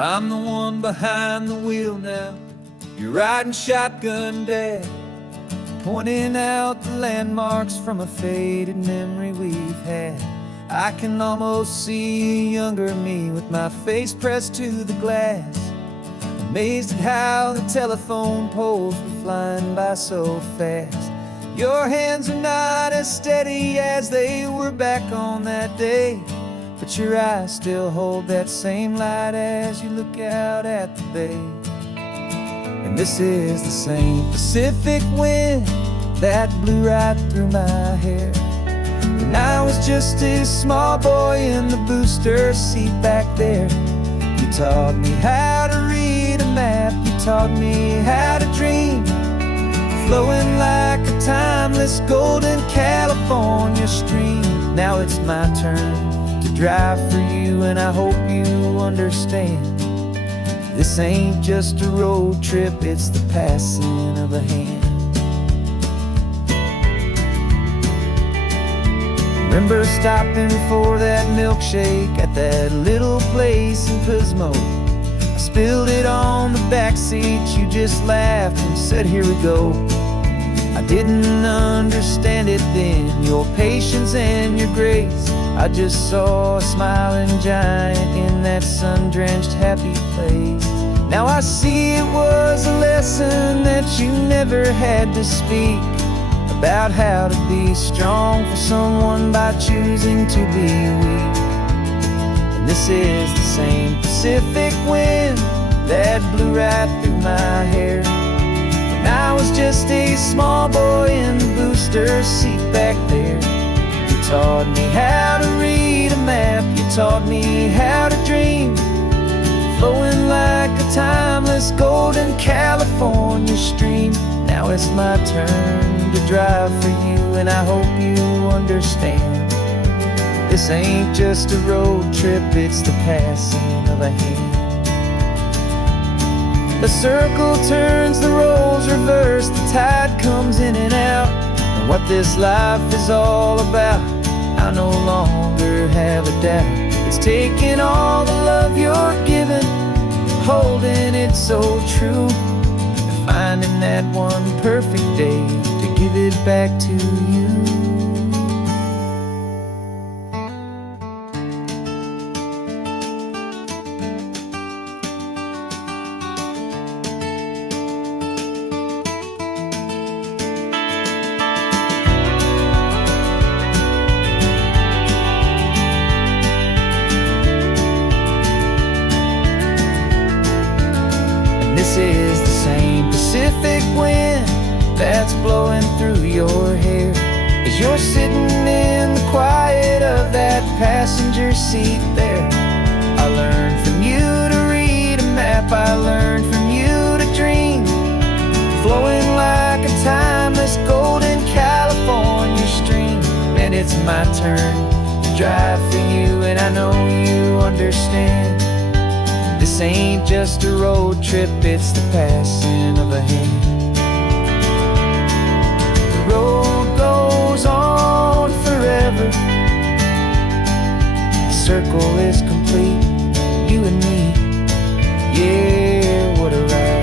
I'm the one behind the wheel now. You're riding shotgun, Dad, pointing out the landmarks from a faded memory we've had. I can almost see a younger me with my face pressed to the glass, amazed at how the telephone poles were flying by so fast. Your hands are not as steady as they were back on that day, but your eyes still hold that same light as you look out at the bay. And this is the same Pacific wind that blew right through my hair when I was just a small boy in the booster seat back there. You taught me how to read a map, you taught me how to dream, flowing like a timeless golden California stream. Now it's my turn to drive for you, and I hope you understand. This ain't just a road trip, it's the passing of a hand. Remember stopping for that milkshake at that little place in Pismo? I spilled it on the back seat, you just laughed and said, "Here we go." I didn't understand it then, your patience and your grace. I just saw a smiling giant in that sun-drenched happy place. Now I see it was a lesson that you never had to speak, about how to be strong for someone by choosing to be weak. And this is the same Pacific wind that blew right through my hair when I was just a small boy in the booster seat back there. You taught me how to read a map, you taught me how to dream, flowing like a timeless golden California stream. Now it's my turn to drive for you, and I hope you understand. This ain't just a road trip, it's the passing of a hand. The circle turns, the roles reverse, the tide comes in and out. And what this life is all about, I no longer have a doubt. It's taking all the love you're giving, holding it so true, and finding that one perfect day to give it back to you. This is the same Pacific wind that's blowing through your hair as you're sitting in the quiet of that passenger seat there. I learned from you to read a map, I learned from you to dream, flowing like a timeless golden California stream. And it's my turn drive for you, and I know you understand. This ain't just a road trip, it's the passing of a hand. The road goes on forever. The circle is complete, you and me. Yeah, what a ride.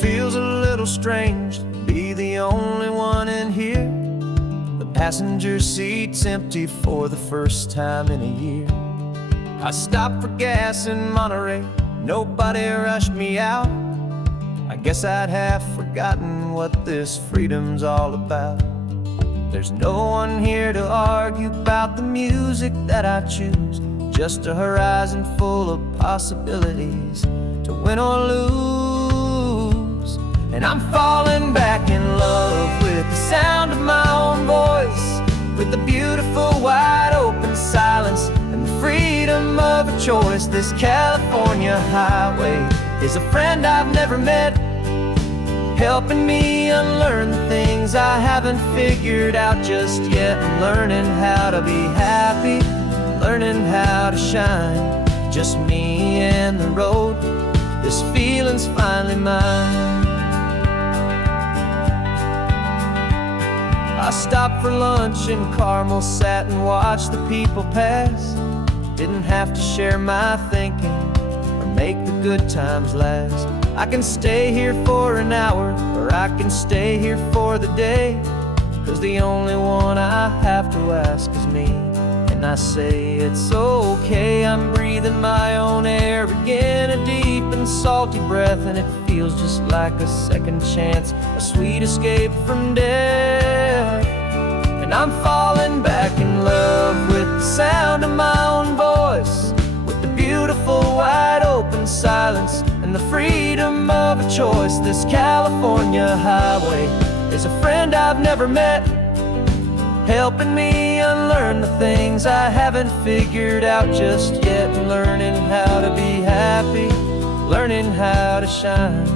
Feels a little strange to be the only one in here. The passenger seat's empty for the first time in a year. I stopped for gas in Monterey, nobody rushed me out. I guess I'd have forgotten what this freedom's all about. There's no one here to argue about the music that I choose, just a horizon full of possibilities to win or lose. And I'm falling back in love with the sound of my own voice, with the beautiful wide open silence and the freedom of a choice. This California highway is a friend I've never met, helping me unlearn the things I haven't figured out just yet. I'm learning how to be happy, learning how to shine, just me and the road. This feeling's finally mine. I stopped for lunch in Carmel, sat and watched the people pass. Didn't have to share my thinking or make the good times last. I can stay here for an hour, or I can stay here for the day, 'cause the only one I have to ask is me. And I say it's okay, I'm breathing my own air again, a deep and salty breath, and it feels just like a second chance, a sweet escape from death. And I'm falling back in love with the sound of my own voice, with the beautiful wide open silence and the freedom of a choice. This California highway is a friend I've never met, helping me unlearn the things I haven't figured out just yet. Learning how to be happy, learning how to shine,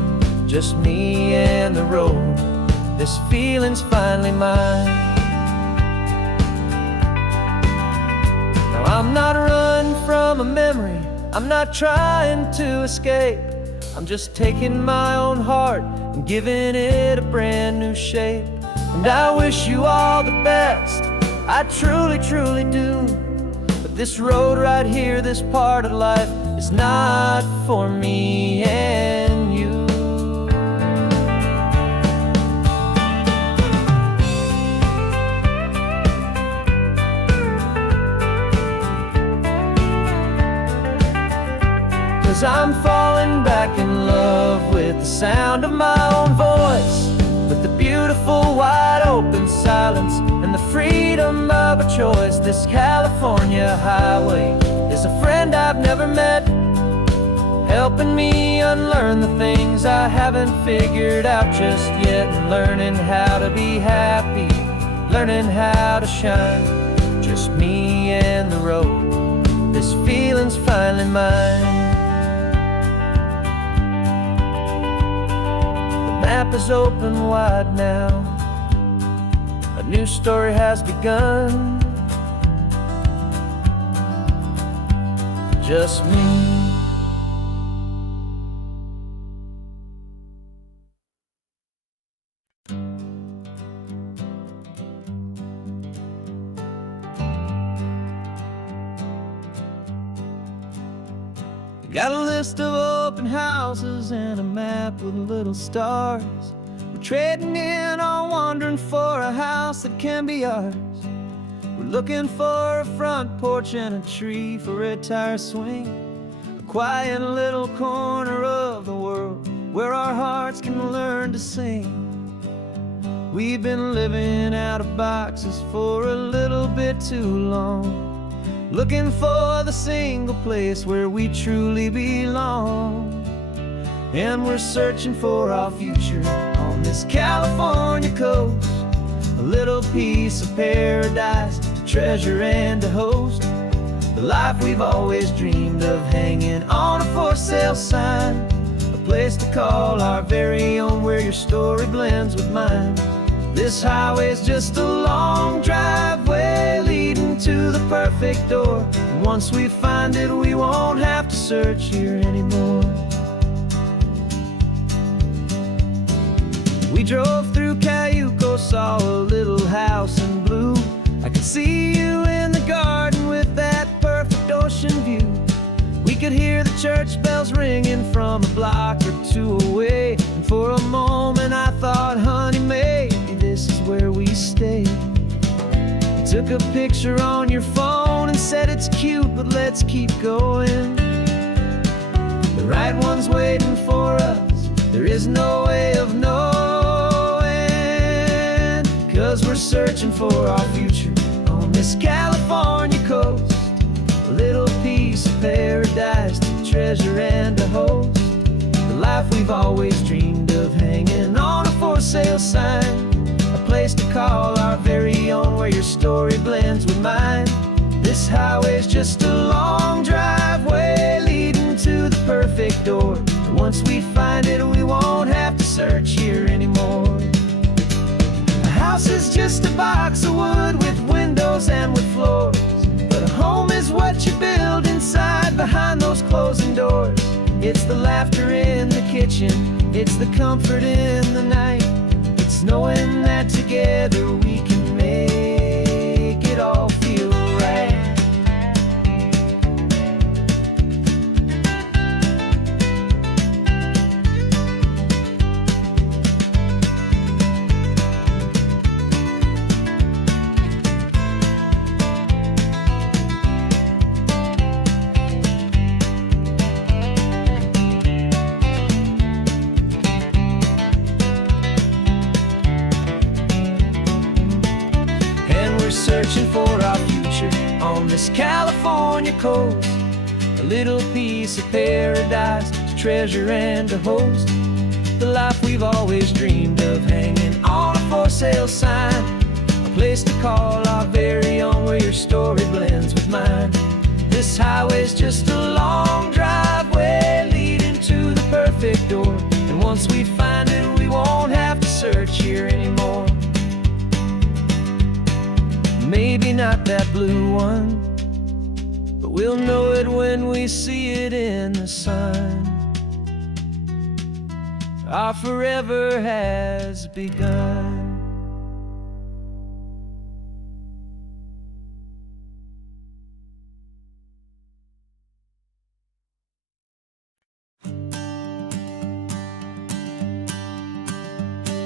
just me and the road. This feeling's finally mine. Now I'm not running from a memory, I'm not trying to escape. I'm just taking my own heart and giving it a brand new shape. And I wish you all the best, I truly, truly do. But this road right here, this part of life, is not for me and you. 'Cause I'm falling back in love with the sound of my own voice, with the beautiful wide open silence and the freedom of a choice. This California highway is a friend I've never met, helping me unlearn the things I haven't figured out just yet. Learning how to be happy, learning how to shine, just me and the road. This feeling's finally mine. The map is open wide now, a new story has begun. Just me. Got a list of open houses and a map with little stars. We're trading in or wandering for a house that can be ours. We're looking for a front porch and a tree for a tire swing, a quiet little corner of the world where our hearts can learn to sing. We've been living out of boxes for a little bit too long, looking for the single place where we truly belong. And we're searching for our future on this California coast. a little piece of paradise, a treasure and a host. The life we've always dreamed of, hanging on a for sale sign. A place to call our very own, where your story blends with mine. This highway's just a long driveway leading to the perfect door. And once we find it, we won't have to search here anymore. We drove through Cayuco, saw a little house in blue. I could see you in the garden with that perfect ocean view. We could hear the church bells ringing from a block or two away. And for a moment I thought, honey, maybe this is where we stay. You took a picture on your phone and said it's cute, but let's keep going. The right one's waiting for us, there is no way of knowing. 'Cause we're searching for our future on this California coast. A little piece of paradise, a treasure and a host. The life we've always dreamed of, hanging on a for sale sign. A place to call our very own, where your story blends with mine. This highway's just a long driveway leading to the perfect door. And once we find it, we won't have to search here anymore. A house is just a box of wood with windows and with floors. But a home is what you build inside, behind those closing doors. It's the laughter in the kitchen, it's the comfort in the night. It's knowing that together we can make it all feel right. Searching for our future on this California coast. A little piece of paradise, a treasure and a host. The life we've always dreamed of, hanging on a for sale sign. A place to call our very own, where your story blends with mine. This highway's just a long driveway leading to the perfect door. And once we find it, we won't have to search here anymore. Maybe not that blue one, but we'll know it when we see it in the sun. Our forever has begun.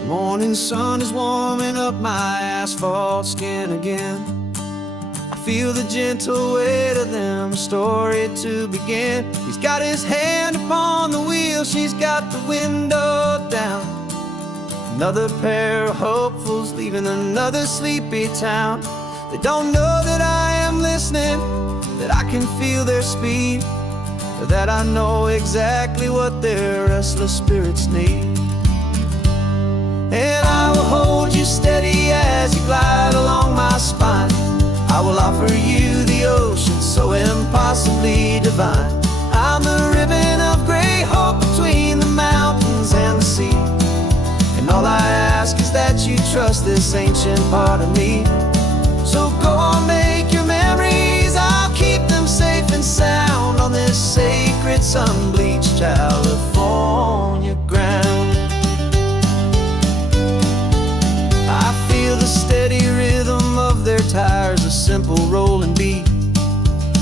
The morning sun is warming up my asphalt skin again. I feel the gentle weight of them, a story to begin. He's got his hand upon the wheel, she's got the window down. Another pair of hopefuls leaving another sleepy town. They don't know that I am listening, that I can feel their speed, or that I know exactly what their restless spirits need. And I will hold you steady as you glide along my spine. I will offer you the ocean so impossibly divine. I'm the ribbon of gray hope between the mountains and the sea. And all I ask is that you trust this ancient part of me. So go on, make your memories, I'll keep them safe and sound on this sacred sun-bleached California ground. The steady rhythm of their tires, a simple rolling beat.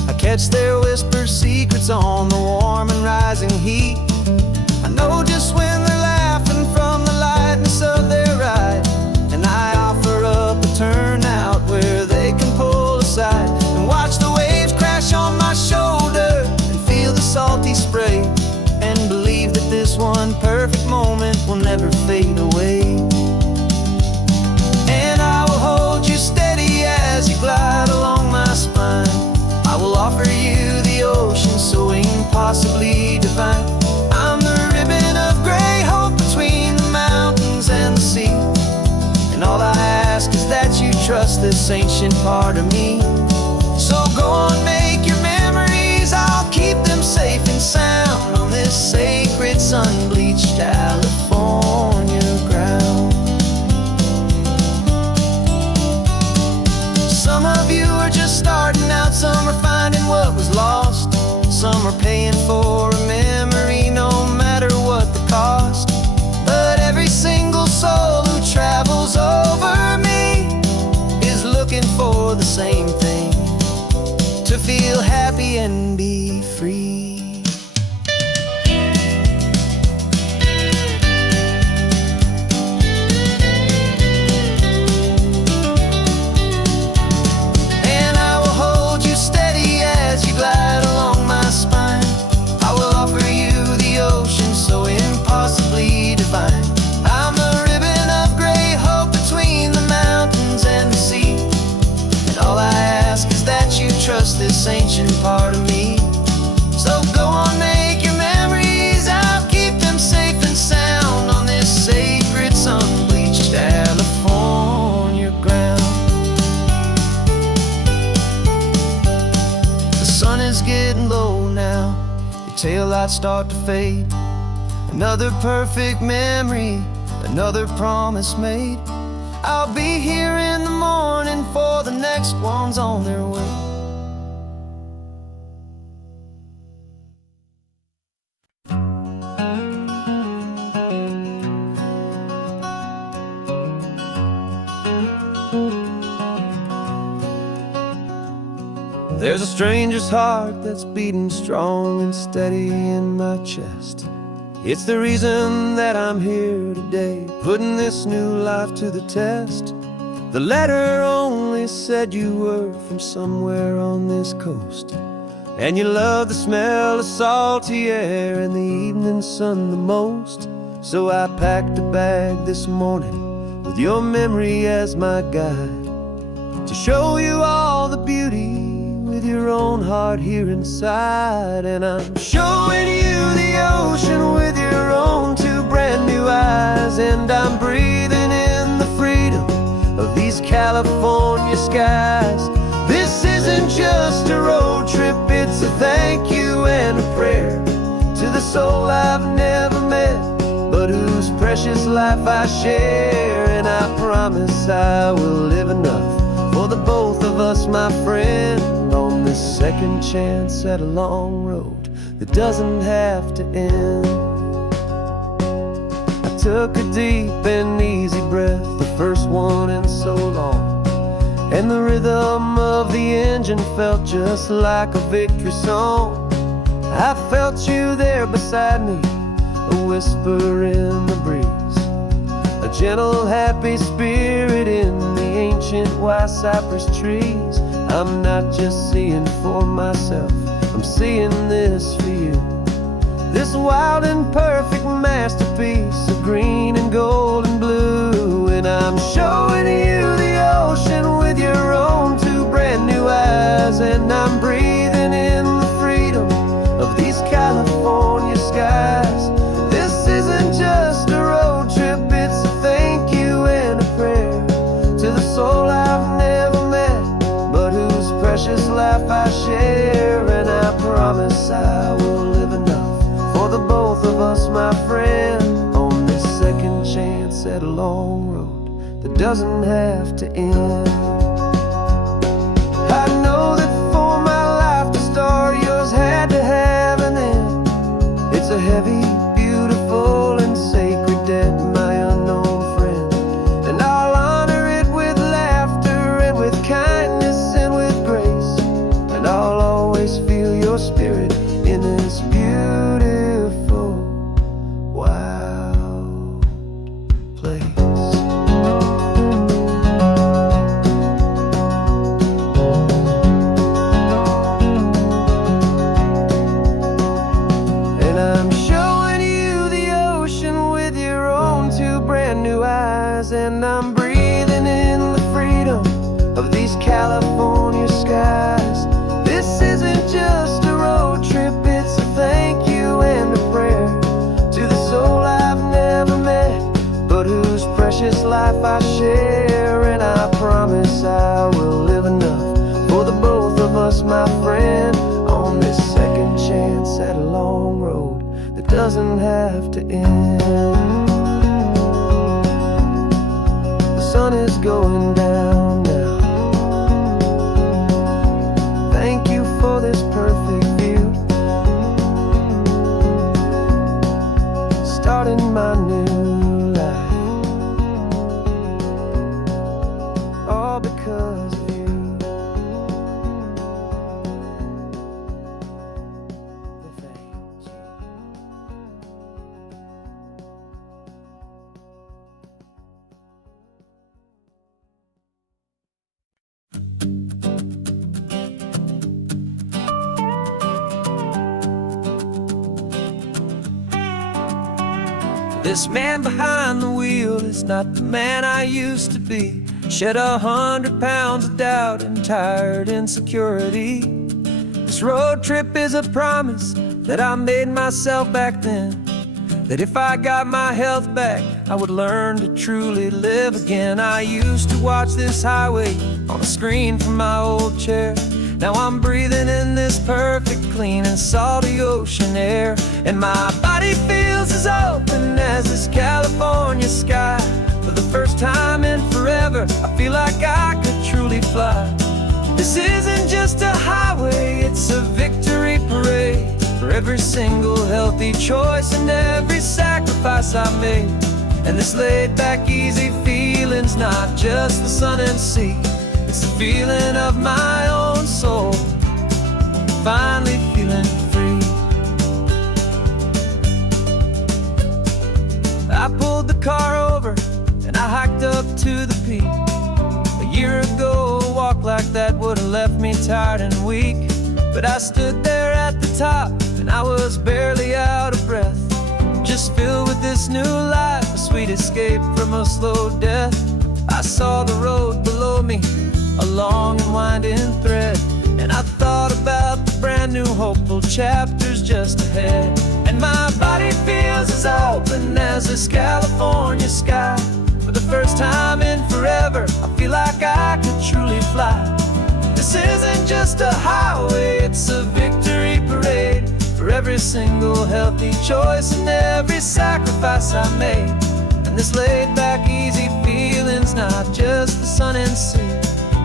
I catch their whispered secrets on the warm and rising heat. I know just when they're laughing from the lightness of their ride, and I offer up a turnout where they can pull aside and watch the waves crash on my shoulder and feel the salty spray, and believe that this one perfect moment will never fade away. And I will hold you steady as you glide along my spine. I will offer you the ocean so impossibly divine. I'm the ribbon of gray hope between the mountains and the sea. And all I ask is this ancient part of me. So go on, make your memories, I'll keep them safe and sound on this sacred sun-bleached California ground. Some of you are just starting out, some are finding what was lost, some are paying for a memory no matter what the cost. But every single soul who travels over me is looking for the same thing, to feel happy and be free. And I will hold you steady as you glide along my spine. I will offer you the ocean so impossibly divine. I'm a ribbon of gray hope between the mountains and the sea, and all I ask is that you trust this ancient part of me. So go on, make your memories, I'll keep them safe and sound on this sacred sun-bleached California ground. The sun is getting low now, your taillights start to fade. Another perfect memory, another promise made. I'll be here in the morning for the next ones on their way. There's a stranger's heart that's beating strong and steady in my chest. It's the reason that I'm here today, putting this new life to the test. The letter only said you were from somewhere on this coast, and you love the smell of salty air and the evening sun the most. So I packed a bag this morning with your memory as my guide, to show you all the beauty with your own heart here inside. And I'm showing you the ocean with your own two brand new eyes, and I'm breathing in the freedom of these California skies. This isn't just a road trip, it's a thank you and a prayer to the soul I've never met, but whose precious life I share. And I promise I will live enough for the both of us, my friend, on this second chance at a long road that doesn't have to end. I took a deep and easy breath, the first one in so long, and the rhythm of the engine felt just like a victory song. I felt you there beside me, a whisper in the breeze, a gentle happy spirit in the ancient white cypress trees. I'm not just seeing for myself, I'm seeing this for you, this wild and perfect masterpiece of green and gold and blue. And I'm showing you the ocean with your own two brand new eyes, and I'm breathing in the freedom of these California skies. This isn't just a road trip, it's a thank you and a prayer to the soul I've never met, but whose precious life I share. And I promise I will live enough for the both of us, my friend, on this second chance at a long road that doesn't have to end. I know that for my life to start, yours had to have an end. It's a heavy, beautiful, and sacred debt, my unknown friend, and I'll honor it with laughter and with kindness and with grace, and I'll always feel your spirit in this beautiful, wild place. And I'm showing you the ocean with your own two brand new eyes, and I'm breathing in the freedom of these California skies. This isn't just a road trip, it's a thank you trust, my friend, on this second chance at a long road that doesn't have to end. The sun is going down now. Thank you for this perfect view, starting my new life, all because of you. Thank you. This man behind the wheel is not the man I used to be. Shed 100 pounds of doubt and tired insecurity. This road trip is a promise that I made myself back then, that if I got my health back, I would learn to truly live again. I used to watch this highway on a screen from my old chair. Now I'm breathing in this perfect, clean and salty ocean air, and my body feels as open as this California sky. For the first time in forever, I feel like I could truly fly. This isn't just a highway, it's a victory parade for every single healthy choice and every sacrifice I made. And this laid back, easy feeling's not just the sun and sea, it's the feeling of my own soul, finally feeling free. I pulled the car over and I hiked up to the peak. A year ago, a walk like that would have left me tired and weak, but I stood there at the top and I was barely out of breath, just filled with this new life, a sweet escape from a slow death. I saw the road below me, a long and winding thread, and I thought about the brand new hopeful chapters just ahead. And my body feels as open as this California sky. For the first time in forever, I feel like I could truly fly. This isn't just a highway, it's a victory parade for every single healthy choice and every sacrifice I made. And this laid back, easy feeling's not just the sun and sea,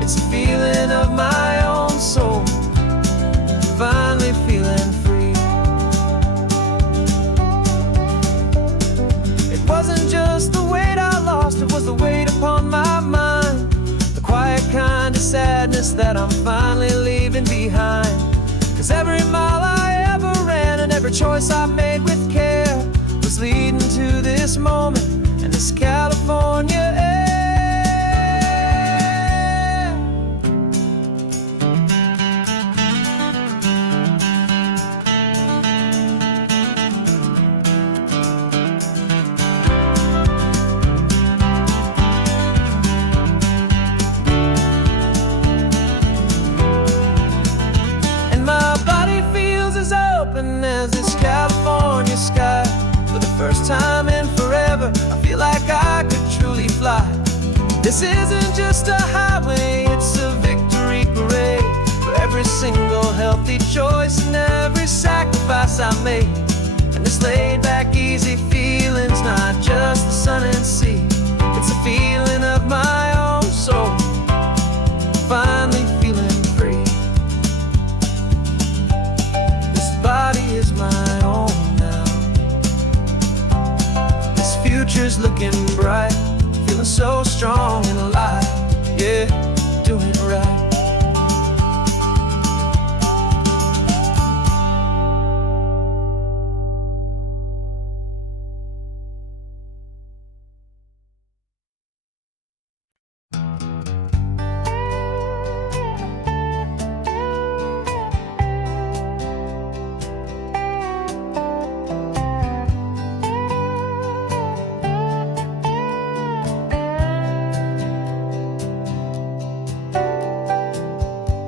it's a feeling of my own soul, finally feeling free. It wasn't just the weight I lost, it was the weight upon my mind, the quiet kind of sadness that I'm finally leaving behind. Cause every mile I ever ran and every choice I made with care was leading to this moment and this California air. As this California sky, for the first time in forever, I feel like I could truly fly. This isn't just a highway, it's a victory parade for every single healthy choice and every sacrifice I made. And this laid back, easy feeling's not just the sun and sea, it's a feeling of my own soul, finally feeling free. Body is my own now. This future's looking bright, feeling so strong and alive. Yeah, doing it right.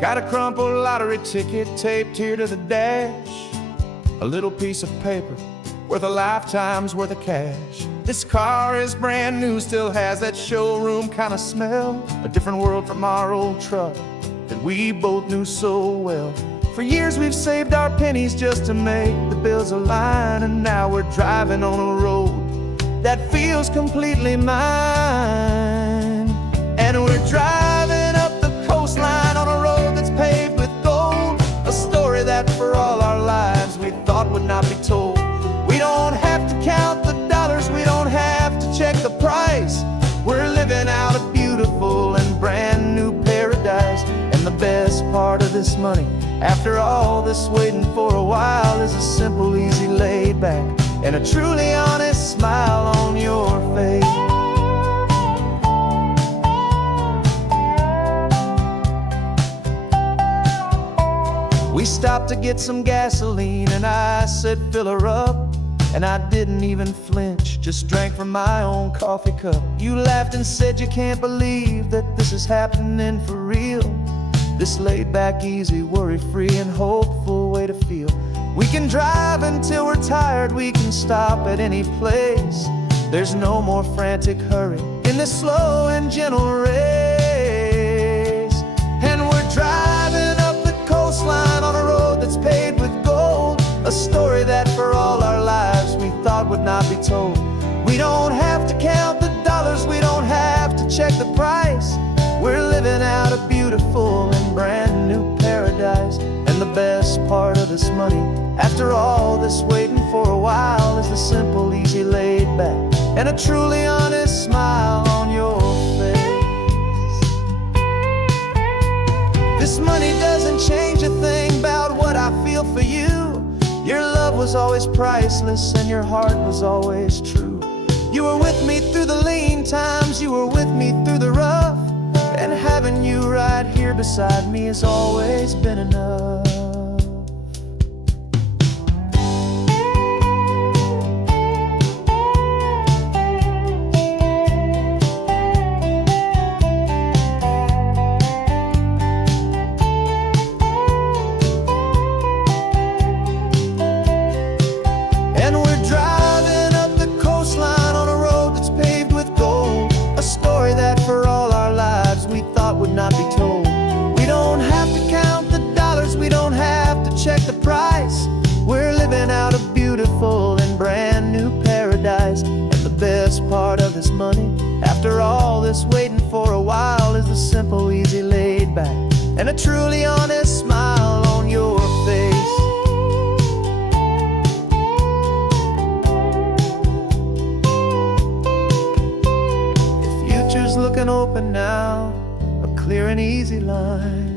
Got a crumpled lottery ticket taped here to the dash, a little piece of paper worth a lifetime's worth of cash. This car is brand new, still has that showroom kind of smell, a different world from our old truck that we both knew so well. For years we've saved our pennies just to make the bills align, and now we're driving on a road that feels completely mine. And we're driving up the coastline on a road that's paved with gold, a story that for all our lives we thought would not be told. We don't have to count the dollars, we don't have to check the price. We're living out a beautiful and brand new paradise. And the best part of this money, after all this waiting for a while, is a simple, easy, laid back, and a truly honest smile on your face. We stopped to get some gasoline, and I said, fill her up. And I didn't even flinch, just drank from my own coffee cup. You laughed and said you can't believe that this is happening for real. This laid back, easy, worry-free and hopeful way to feel. We can drive until we're tired, we can stop at any place. There's no more frantic hurry in this slow and gentle race. And we're driving up the coastline on a road that's paved with gold, a story that for all our lives we thought would not be told. We don't have to count the dollars, we don't have to check the price. We're living out a beautiful and brand new paradise. And the best part of this money, after all this waiting for a while, is the simple, easy, laid back, and a truly honest smile on your face. This money doesn't change a thing about what I feel for you. Your love was always priceless and your heart was always true. You were with me through the lean times, you were with me through the rough, and having you right here beside me has always been enough. 'cause the best part of this money, after all this waiting for a while, is the simple, easy, laid back, and a truly honest smile on your face. The future's looking open now, a clear and easy line.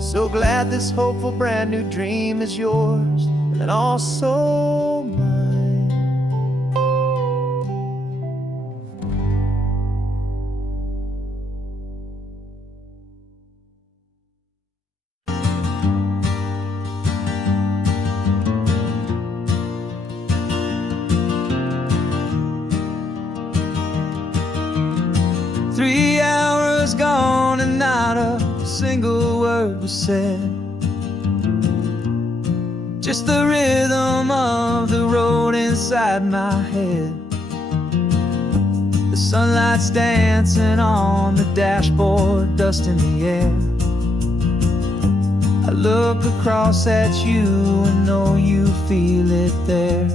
So glad this hopeful brand new dream is yours and also mine. Three hours gone and not a single word was said. Just the rhythm of the road inside my head. The sunlight's dancing on the dashboard, dust in the air. I look across at you and know you feel it there.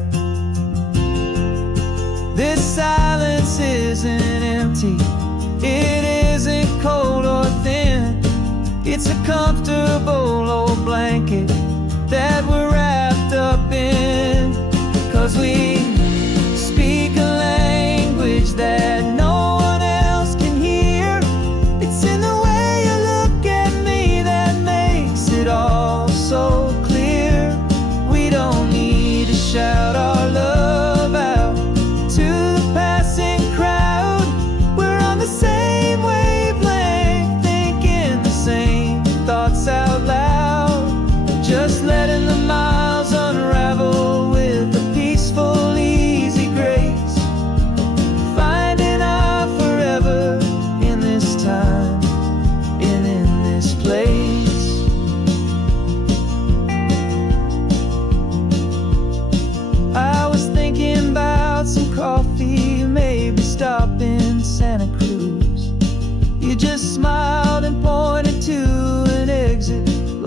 This silence isn't empty, it isn't cold or thin. It's a comfortable old blanket that we're wrapped up in, 'cause we speak a language that no one else can hear. It's in the way you look at me that makes it all so clear. We don't need to shout our love out to the passing crowd. We're on the same wavelength, thinking the same thoughts out loud, just letting the mind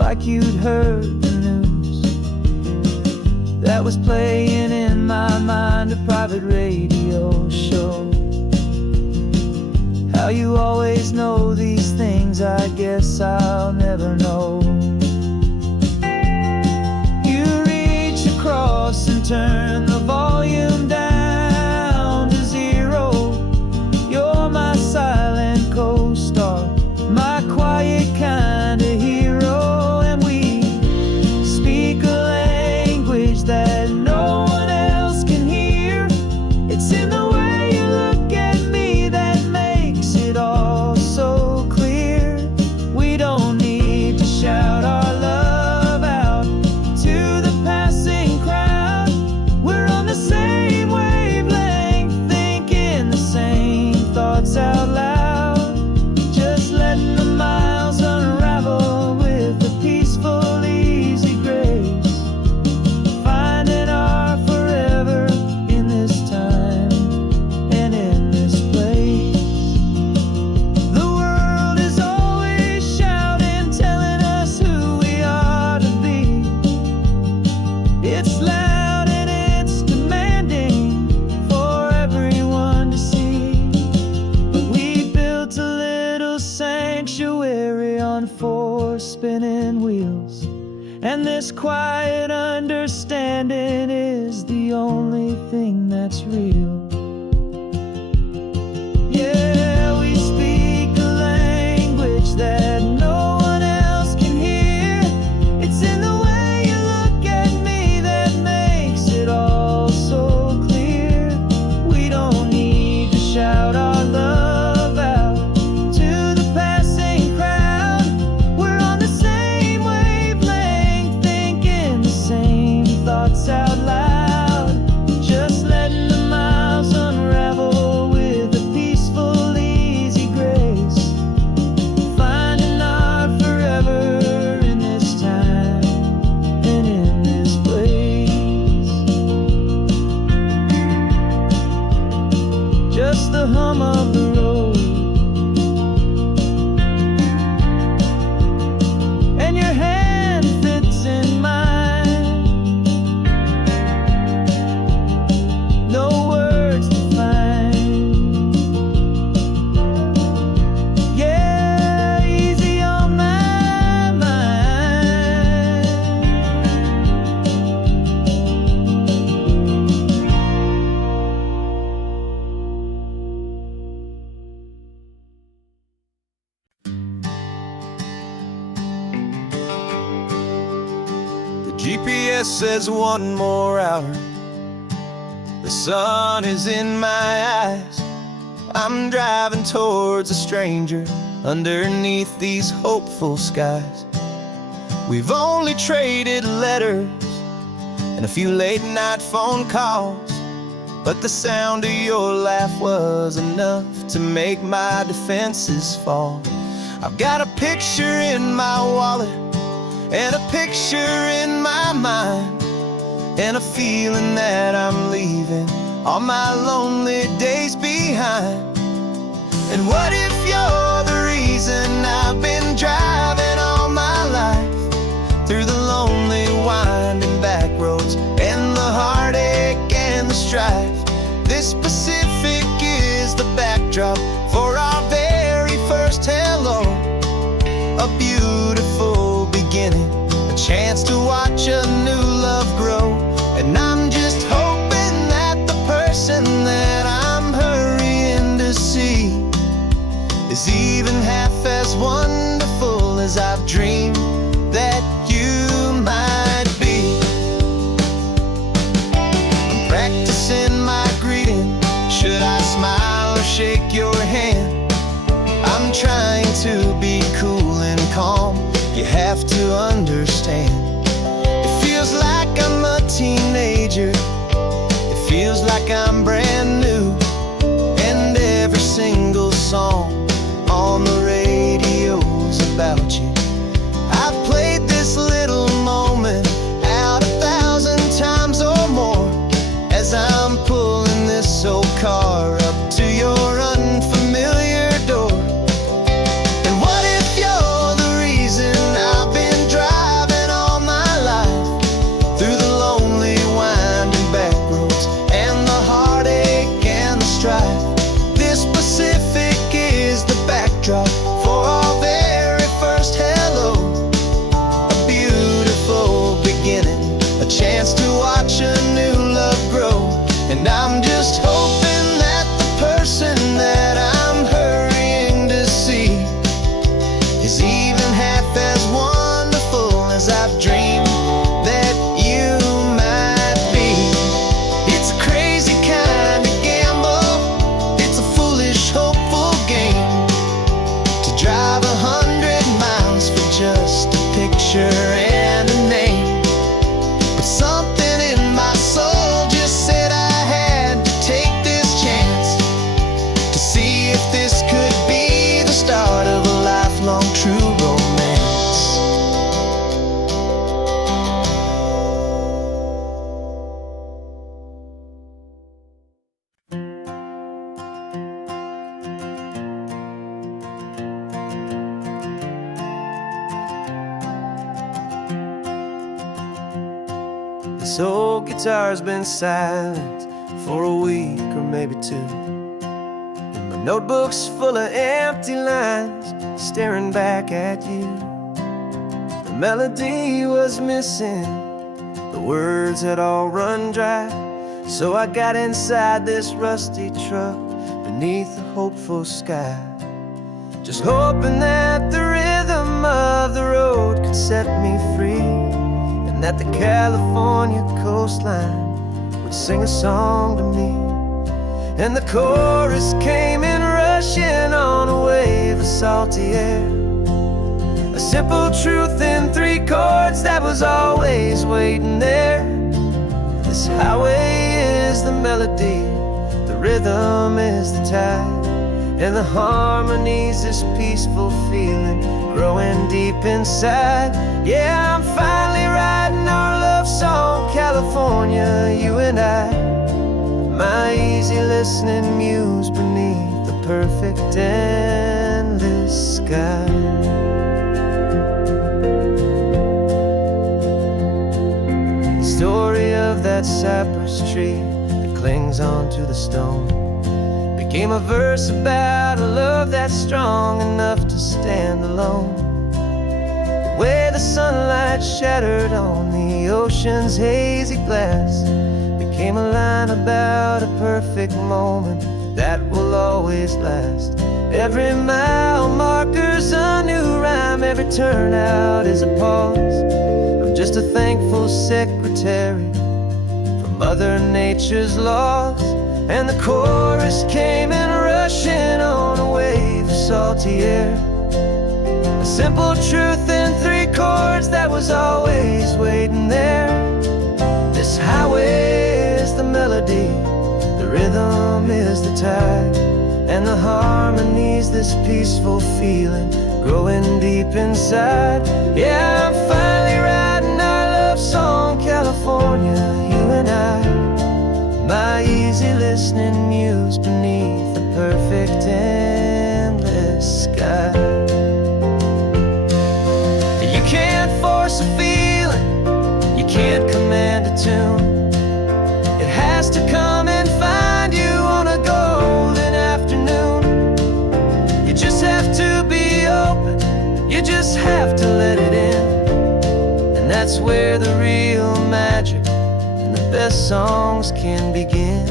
like you'd heard the news that was playing in my mind, a private radio show. How you always know these things, I guess I'll never know. You reach across and turn the volume down to zero. You're my silent co-star, my quiet kind of hero. And we speak a language that no one else can hear. It's in the way you look at me that makes it all so clear. We don't need to shout our love out to the passing crowd. We're on the same wavelength, thinking the same thoughts out loud. Just letting the miles unravel with a peaceful, easy grace. Finding our forever in this time and in this place. The world is always shouting, telling us who we are to be. It's loud and it's demanding for everyone to see. But we built a little sanctuary on 4 spinning wheels, and this quiet understanding is the only thing that's real. Yeah, we speak a language that no one else can hear. It's in the way you look at me that makes it all so clear. We don't need to shout our love out to the passing crowd. We're on the same wavelength, thinking the same thoughts out loud. Just letting the miles unravel with a peaceful, easy grace. Finding our forever in this time and in this place. Just the hum of the road and your hand fits in mine. No words to find. Yeah, easy on my mind. The GPS says 1 more hour. The sun is in my eyes. I'm driving towards a stranger underneath these hopeful skies. We've only traded letters and a few late night phone calls, but the sound of your laugh was enough to make my defenses fall. I've got a picture in my wallet and a picture in my mind, and a feeling that I'm leaving all my lonely days behind. And what if you're the reason I've been driving all my life, through the lonely winding back roads and the heartache and the strife? This Pacific is the backdrop for our very first hello. A beautiful beginning, a chance to watch a new love grow. And I'm just hoping that the person that I'm hurrying to see is even half as wonderful as I've dreamed that you might be. I'm practicing my greeting. Should I smile or shake your hand? I'm trying to be cool and calm. You have to understand. It feels like I'm a teenager. It feels like I'm brand new. And every single song on the radio's about you. I've played this little moment out 1,000 times or more, as I'm pulling this old car up to your unfamiliar door. And what if you're the reason I've been driving This old guitar's been silent for a week or maybe two, and my notebook's full of empty lines staring back at you. The melody was missing, the words had all run dry, so I got inside this rusty truck beneath the hopeful sky, just hoping that the rhythm of the road could set me free, and that the California coastline would sing a song to me. And the chorus came in rushing on a wave of salty air, a simple truth in 3 chords that was always waiting there. This highway is the melody, the rhythm is the tide, and the harmony's this peaceful feeling growing deep inside. Yeah, I'm finally writing our love song, California, you and I, my easy listening muse beneath the perfect endless sky. Story of that cypress tree that clings onto the stone became a verse about a love that's strong enough to stand alone. The way the sunlight shattered on the ocean's hazy glass became a line about a perfect moment that will always last. Every mile marker's a new rhyme, every turnout is a pause. I'm just a thankful secretary for Mother Nature's laws. And the chorus came in rushing on a wave of salty air, a simple truth in 3 chords that was always waiting there. This highway is the melody, the rhythm is the tide, and the harmony's this peaceful feeling growing deep inside. Yeah, I'm finally writing our love song, California, you and I, my easy listening muse beneath the perfect endless sky. You can't force a feeling, you can't command a tune. It has to come and find you on a golden afternoon. You just have to be open, you just have to let it in, and that's where the real magic, the best songs can begin.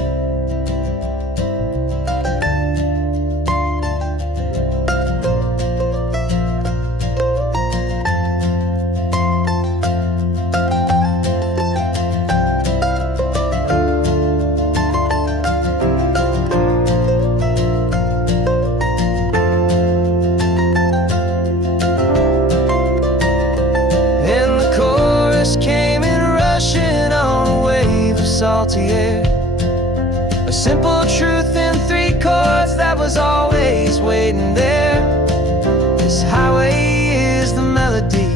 And the chorus came in rushing on a wave of salty air, a simple truth in 3 chords that was always waiting there. This highway is the melody,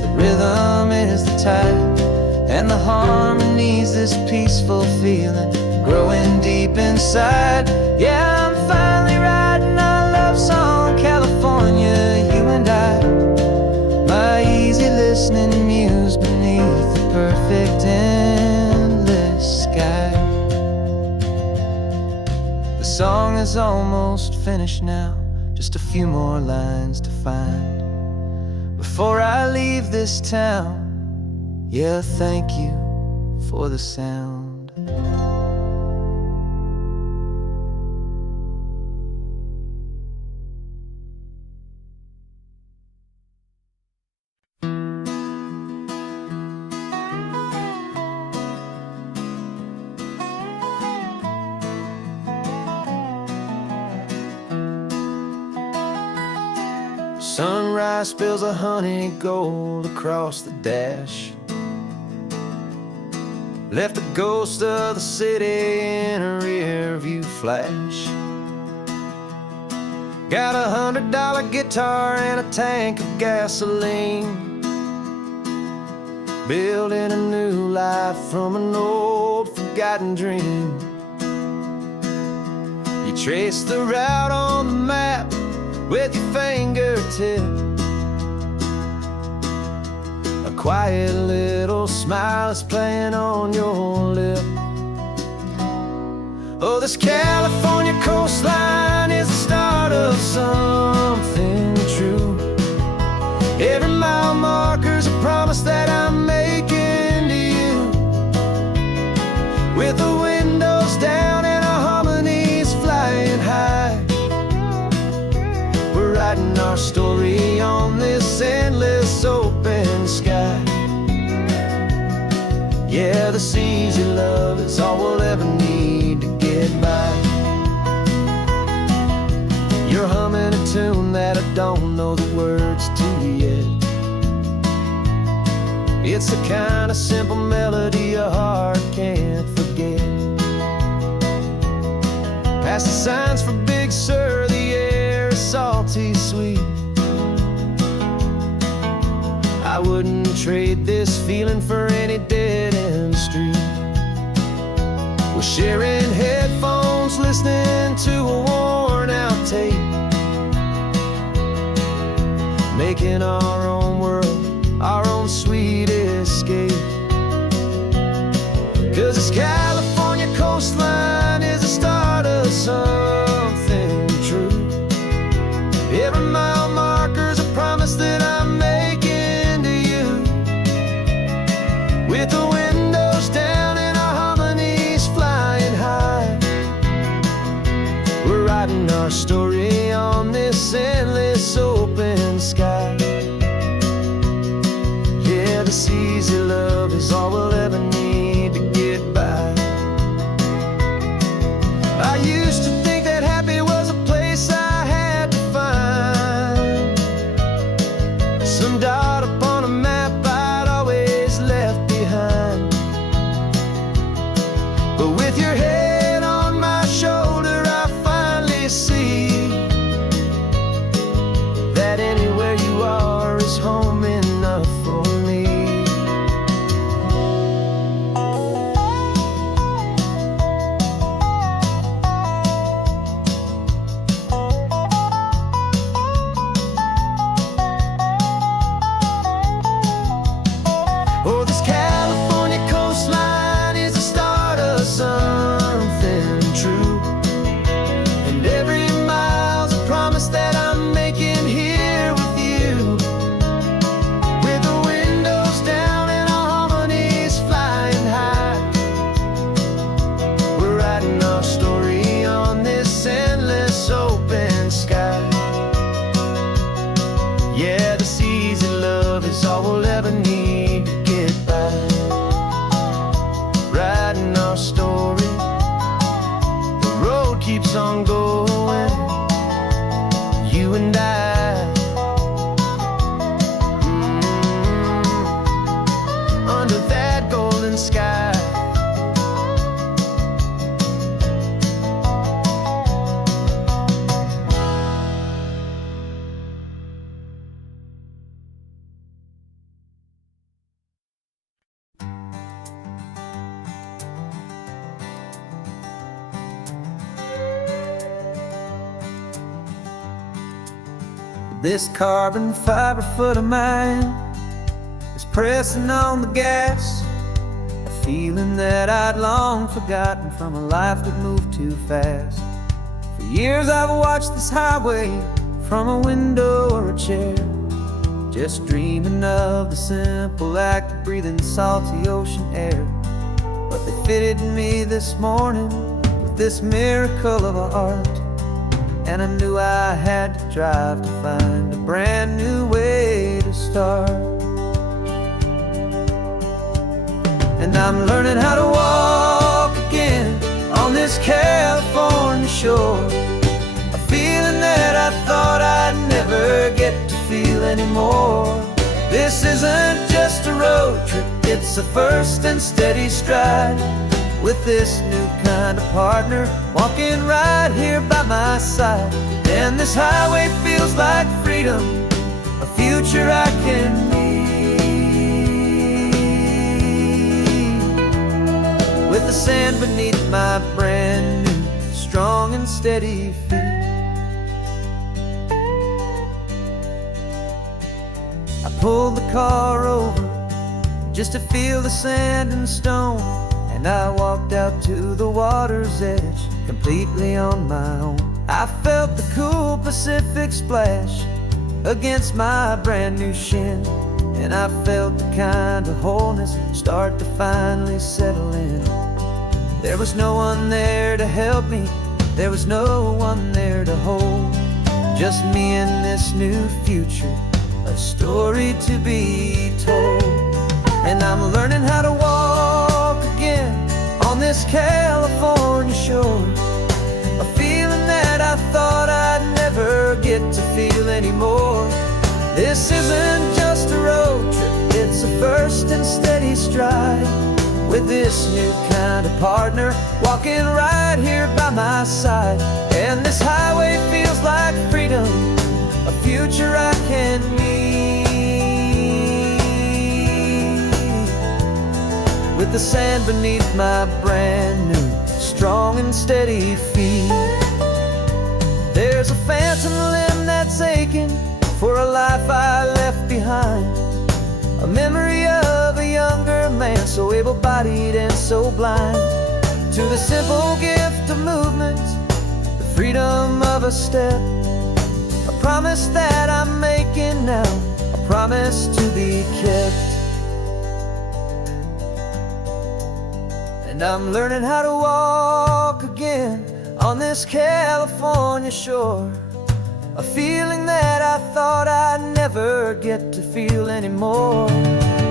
the rhythm is the tide, and the harmony's this peaceful feeling growing deep inside. Yeah, I'm finally writing our love song, California, you and I, my easy listening muse beneath the perfect endless sky. The song is almost finished now, just a few more lines to find before I leave this town. Yeah, thank you for the sound. Sunrise spills a honey gold across the dash, left the ghost of the city in a rear view flash. Got a $100 guitar and a tank of gasoline, building a new life from an old forgotten dream. You trace the route on the map with your fingertip, quiet little smile is playing on your lip. Oh, this California coastline is the start of something true. Every mile marker's a promise that I'm making to you. With the windows down and our harmonies flying high, we're writing our story on this endless open sky. Yeah, this easy love is all we'll ever need to get by. You're humming a tune that I don't know the words to yet. It's the kind of simple melody a heart can't forget. Past the signs for Big Sur, the air is salty sweet. I wouldn't trade this feeling for any dead-end street. We're sharing headphones, listening to a worn-out tape, making our own world, our own sweet escape. 'Cause this California coastline is the start of something true. Every mile marker's a promise that I'm making to you. With the windows down and our harmonies flying high, we're writing our story on this endless open sky. Yeah, this easy love is all we'll ever need to get by. I used to think that happy was a place I had to find, some dot upon a map I'd always left behind. But with your head on my shoulder, I finally see that anywhere you are is home enough for me. Oh, this California coastline is the start of something true. And every mile's a promise that I'm making here with you. With the windows down and our harmonies flying high, we're writing our story on this endless open sky. Yeah, this easy love is all we'll ever need to get by. Writing our story, the road keeps on going, you and I. Under that golden sky. This carbon fiber foot of mine is pressing on the gas, a feeling that I'd long forgotten from a life that moved too fast. For years I've watched this highway from a window or a chair, just dreaming of the simple act of breathing salty ocean air. But they fitted me this morning with this miracle of art, and I knew I had to drive to find a brand new way to start. And I'm learning how to walk again on this California shore, a feeling that I thought I'd never get to feel anymore. This isn't just a road trip, it's a first and steady stride, with this new kind of partner walking right here by my side. And this highway feels like freedom, a future I can need, with the sand beneath my brand new strong and steady feet. I pulled the car over just to feel the sand and stone. And I walked out to the water's edge, completely on my own. I felt the cool Pacific splash against my brand new shin, and I felt the kind of wholeness start to finally settle in. There was no one there to help me, there was no one there to hold, just me and this new future, a story to be told. And I'm learning how to walk again on this California shore, a feeling that I thought I'd never get to feel anymore. This isn't just a road trip, it's a first and steady stride, with this new kind of partner walking right here by my side. And this highway feels like freedom, a future I can meet, with the sand beneath my brand new, strong and steady feet. There's a phantom limb that's aching for a life I left behind, a memory of a younger man, so able-bodied and so blind, to the simple gift of movement, the freedom of a step, a promise that I'm making now, a promise to be kept. And I'm learning how to walk again on this California shore, a feeling that I thought I'd never get to feel anymore.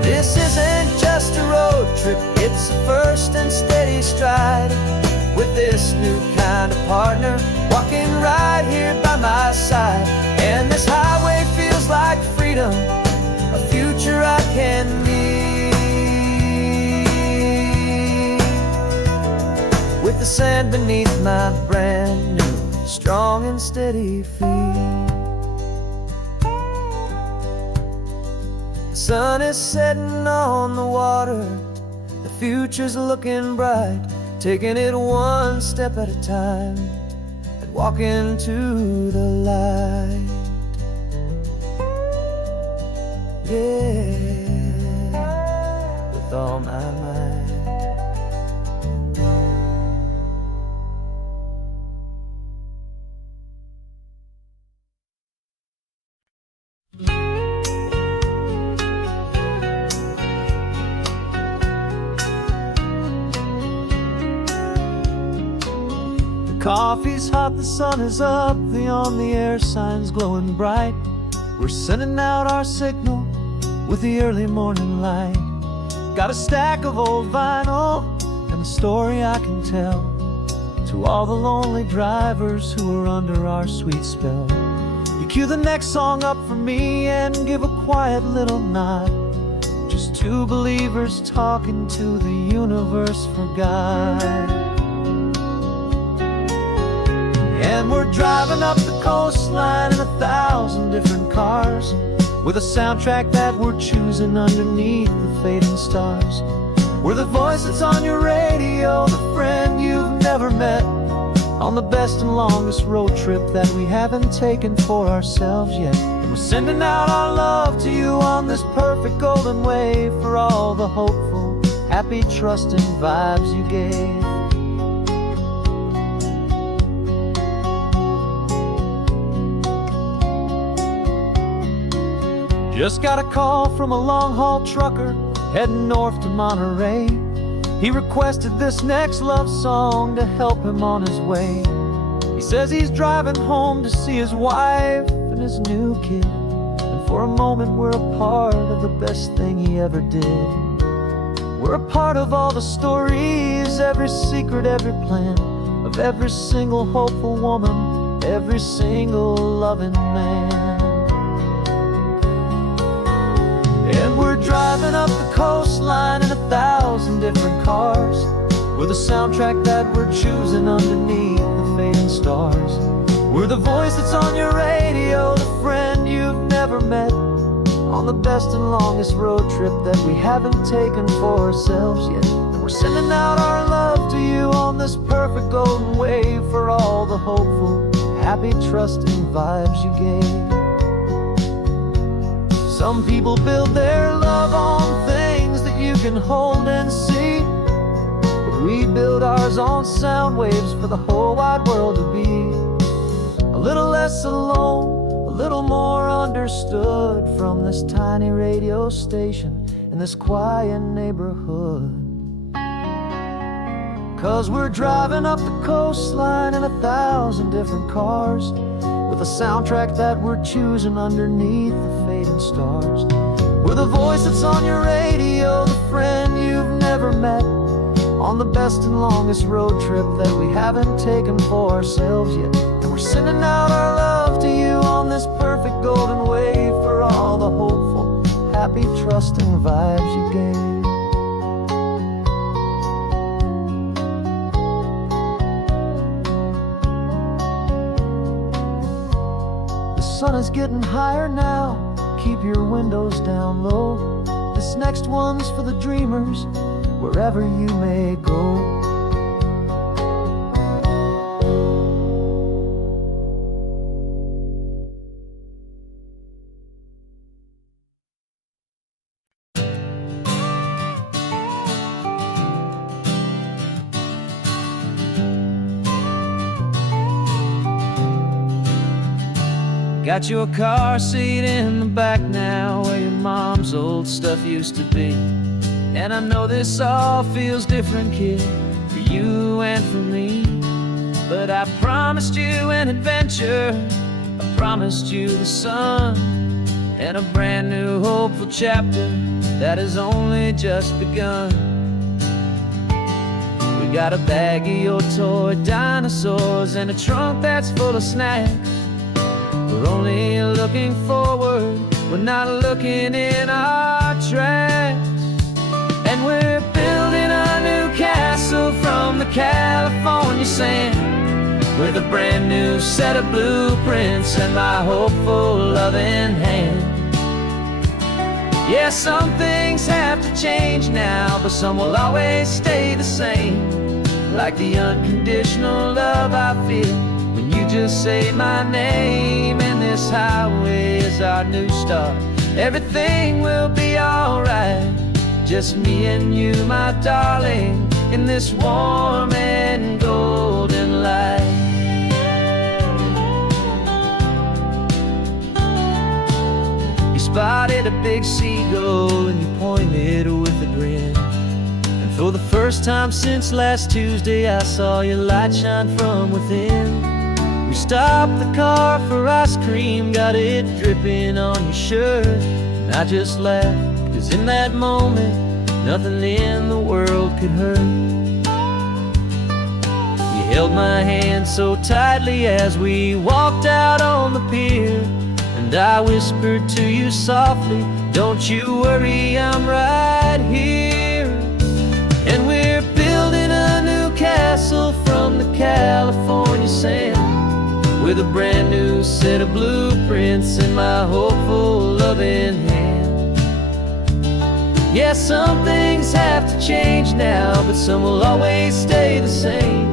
This isn't just a road trip, it's a first and steady stride, with this new kind of partner walking right here by my side. And this highway feels like freedom, a future I can meet, with the sand beneath my brand new, strong and steady feet. The sun is setting on the water, the future's looking bright, taking it one step at a time and walking to the light. Yeah, with all my might. Coffee's hot, the sun is up, the on the air sign's glowing bright. We're sending out our signal with the early morning light. Got a stack of old vinyl and a story I can tell to all the lonely drivers who are under our sweet spell. You cue the next song up for me and give a quiet little nod, just two believers talking to the universe for God. And we're driving up the coastline in 1,000 different cars, with a soundtrack that we're choosing underneath the fading stars. We're the voice that's on your radio, the friend you've never met, on the best and longest road trip that we haven't taken for ourselves yet. And we're sending out our love to you on this perfect golden wave, for all the hopeful, happy, trusting vibes you gave. Just got a call from a long-haul trucker heading north to Monterey. He requested this next love song to help him on his way. He says he's driving home to see his wife and his new kid, and for a moment we're a part of the best thing he ever did. We're a part of all the stories, every secret, every plan, of every single hopeful woman, every single loving man. And we're driving up the coastline in 1,000 different cars, with a soundtrack that we're choosing underneath the fading stars. We're the voice that's on your radio, the friend you've never met, on the best and longest road trip that we haven't taken for ourselves yet. And we're sending out our love to you on this perfect golden wave, for all the hopeful, happy, trusting vibes you gave. Some people build their love on things that can hold and see. But we build ours on sound waves for the whole wide world to be a little less alone, a little more understood from this tiny radio station in this quiet neighborhood. 'Cause we're driving up the coastline in 1,000 different cars, with a soundtrack that we're choosing underneath the fading stars. We're the voice that's on your radio, the friend you've never met, on the best and longest road trip that we haven't taken for ourselves yet. And we're sending out our love to you on this perfect golden wave for all the hopeful, happy, trusting vibes you gave. The sun is getting higher now, keep your windows down low. This next one's for the dreamers, wherever you may go. Got your car seat in the back now, where your mom's old stuff used to be. And I know this all feels different, kid, for you and for me. But I promised you an adventure, I promised you the sun, and a brand new hopeful chapter that has only just begun. We got a bag of your toy dinosaurs and a trunk that's full of snacks. We're only looking forward, we're not looking in our tracks. And we're building a new castle from the California sand, with a brand new set of blueprints and my hopeful loving hand. Yeah, some things have to change now, but some will always stay the same. Like the unconditional love I feel when you just say my name. And this highway is our new start, everything will be alright. Just me and you, my darling, in this warm and golden light. You spotted a big seagull and you pointed with a grin. And for the first time since last Tuesday, I saw your light shine from within. We stopped the car for ice cream, got it dripping on your shirt. And I just laughed, 'cause in that moment, nothing in the world could hurt. You held my hand so tightly as we walked out on the pier, and I whispered to you softly, don't you worry, I'm right here. And we're building a new castle from the California sand, with a brand new set of blueprints in my hopeful loving hand. Yeah, some things have to change now, but some will always stay the same.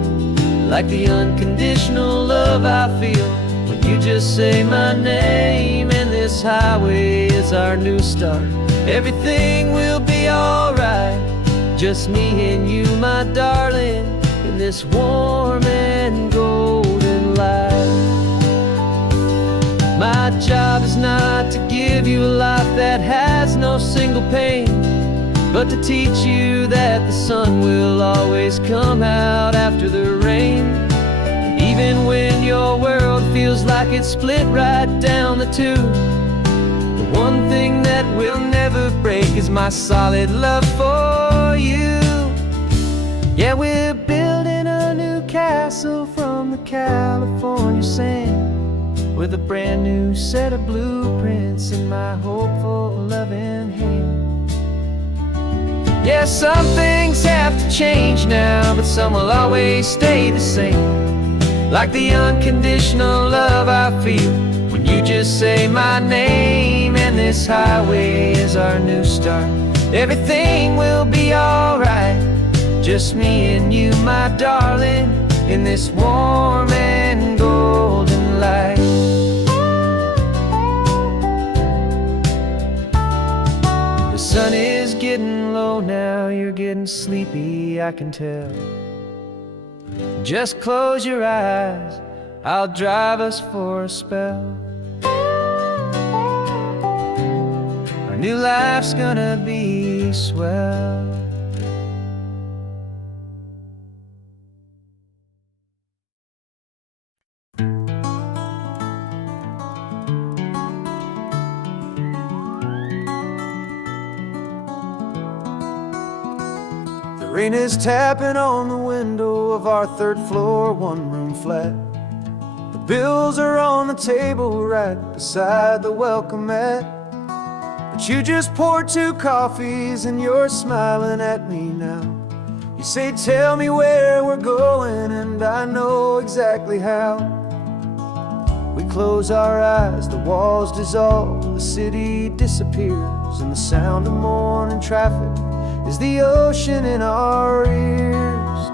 Like the unconditional love I feel when you just say my name. And this highway is our new start, everything will be alright. Just me and you, my darling, in this warm and golden light. My job is not to give you a life that has no single pain, but to teach you that the sun will always come out after the rain. And even when your world feels like it's split right down the two, the one thing that will never break is my solid love for you. Yeah, we're building a new castle from the California sand, with a brand new set of blueprints in my hopeful loving hand. Yeah, some things have to change now, but some will always stay the same. Like the unconditional love I feel when you just say my name. And this highway is our new start, everything will be alright. Just me and you, my darling, in this warm and golden light. sun is getting low now, you're getting sleepy, I can tell. Just close your eyes, I'll drive us for a spell. Our new life's gonna be swell. The rain is tapping on the window of our third floor, one-room flat. The bills are on the table right beside the welcome mat. But you just poured 2 coffees and you're smiling at me now. You say, tell me where we're going, and I know exactly how. We close our eyes, the walls dissolve, the city disappears, and the sound of morning traffic is the ocean in our ears.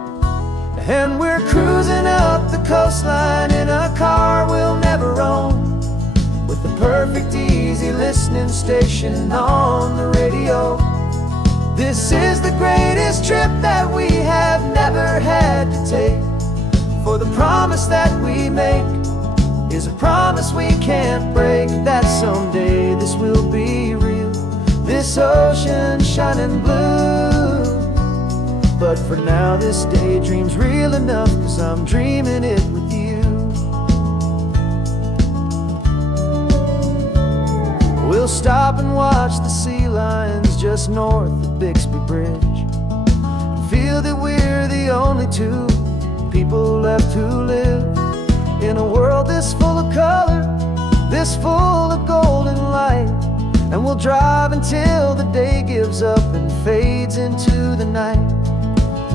And we're cruising up the coastline in a car we'll never own, with the perfect easy listening station on the radio. This is the greatest trip that we have never had to take, for the promise that we make is a promise we can't break, that someday this will be real, this ocean shining blue. But for now this daydream's real enough, 'cause I'm dreaming it with you. We'll stop and watch the sea lions just north of Bixby Bridge, feel that we're the only 2 people left who live in a world this full of color, this full of golden light. And we'll drive until the day gives up and fades into the night.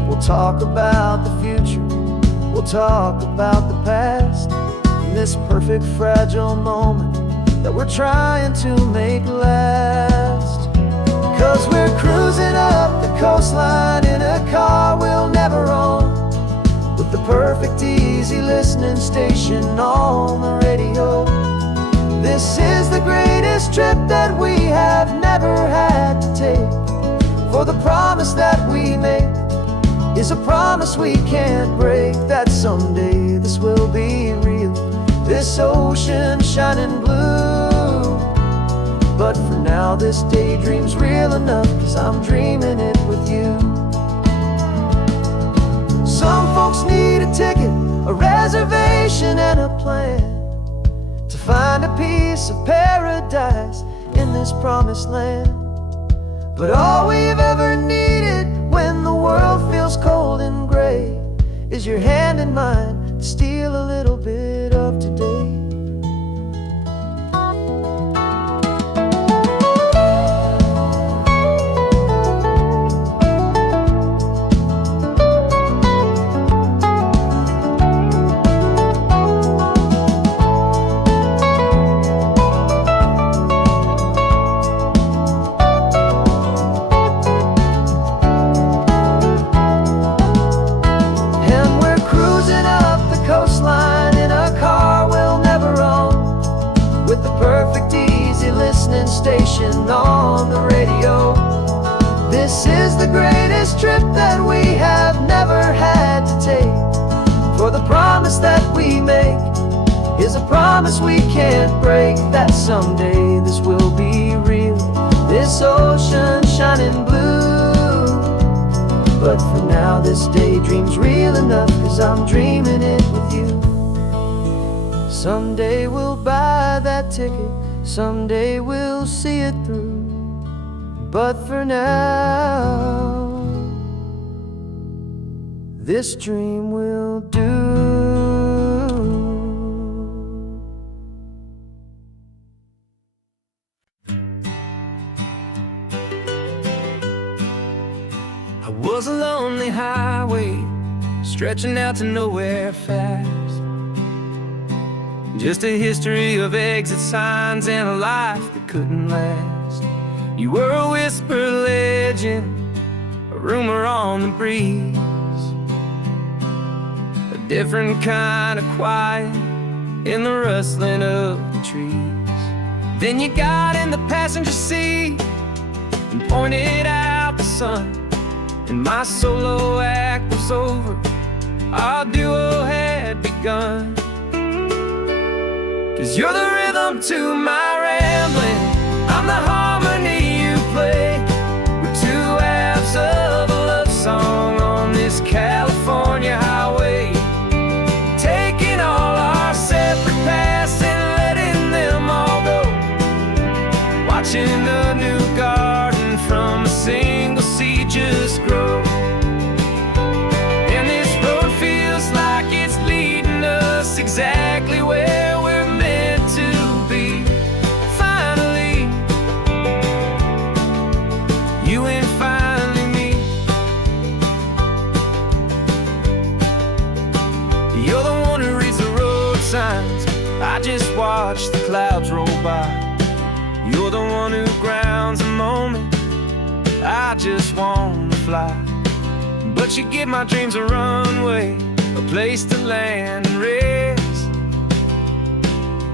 We'll talk about the future, we'll talk about the past, in this perfect fragile moment that we're trying to make last. 'Cause we're cruising up the coastline in a car we'll never own, with the perfect easy listening station on the radio. This is the greatest trip that we have never had to take, for the promise that we make is a promise we can't break, that someday this will be real, this ocean shining blue. But for now this daydream's real enough, 'cause I'm dreaming it with you. Some folks need a ticket, a reservation and a plan to find a piece of paradise in this promised land. But all we've ever needed when the world feels cold and gray is your hand in mine to steal a little bit of today. Station on the radio. This is the greatest trip that we have never had to take, for the promise that we make is a promise we can't break, that someday this will be real, this ocean shining blue. But for now this daydream's real enough, 'cause I'm dreaming it with you. Someday we'll buy that ticket, someday we'll see it through. But for now, this dream will do. I was a lonely highway, stretching out to nowhere fast. Just a history of exit signs and a life that couldn't last. You were a whisper legend, a rumor on the breeze, a different kind of quiet in the rustling of the trees. Then you got in the passenger seat, and pointed out the sun. And my solo act was over, our duo had begun. 'Cause you're the rhythm to my rambling, I'm the harmony you play. We're two halves of a love song on this California highway, taking all our separate paths and letting them all go, watching a new garden from a single seed just grow. And this road feels like it's leading us exactly where we're meant to be. Finally, you and finally me. You're the one who reads the road signs, I just watch the clouds roll by. You're the one who grounds a moment, I just wanna fly. But you give my dreams a runway, a place to land and rest.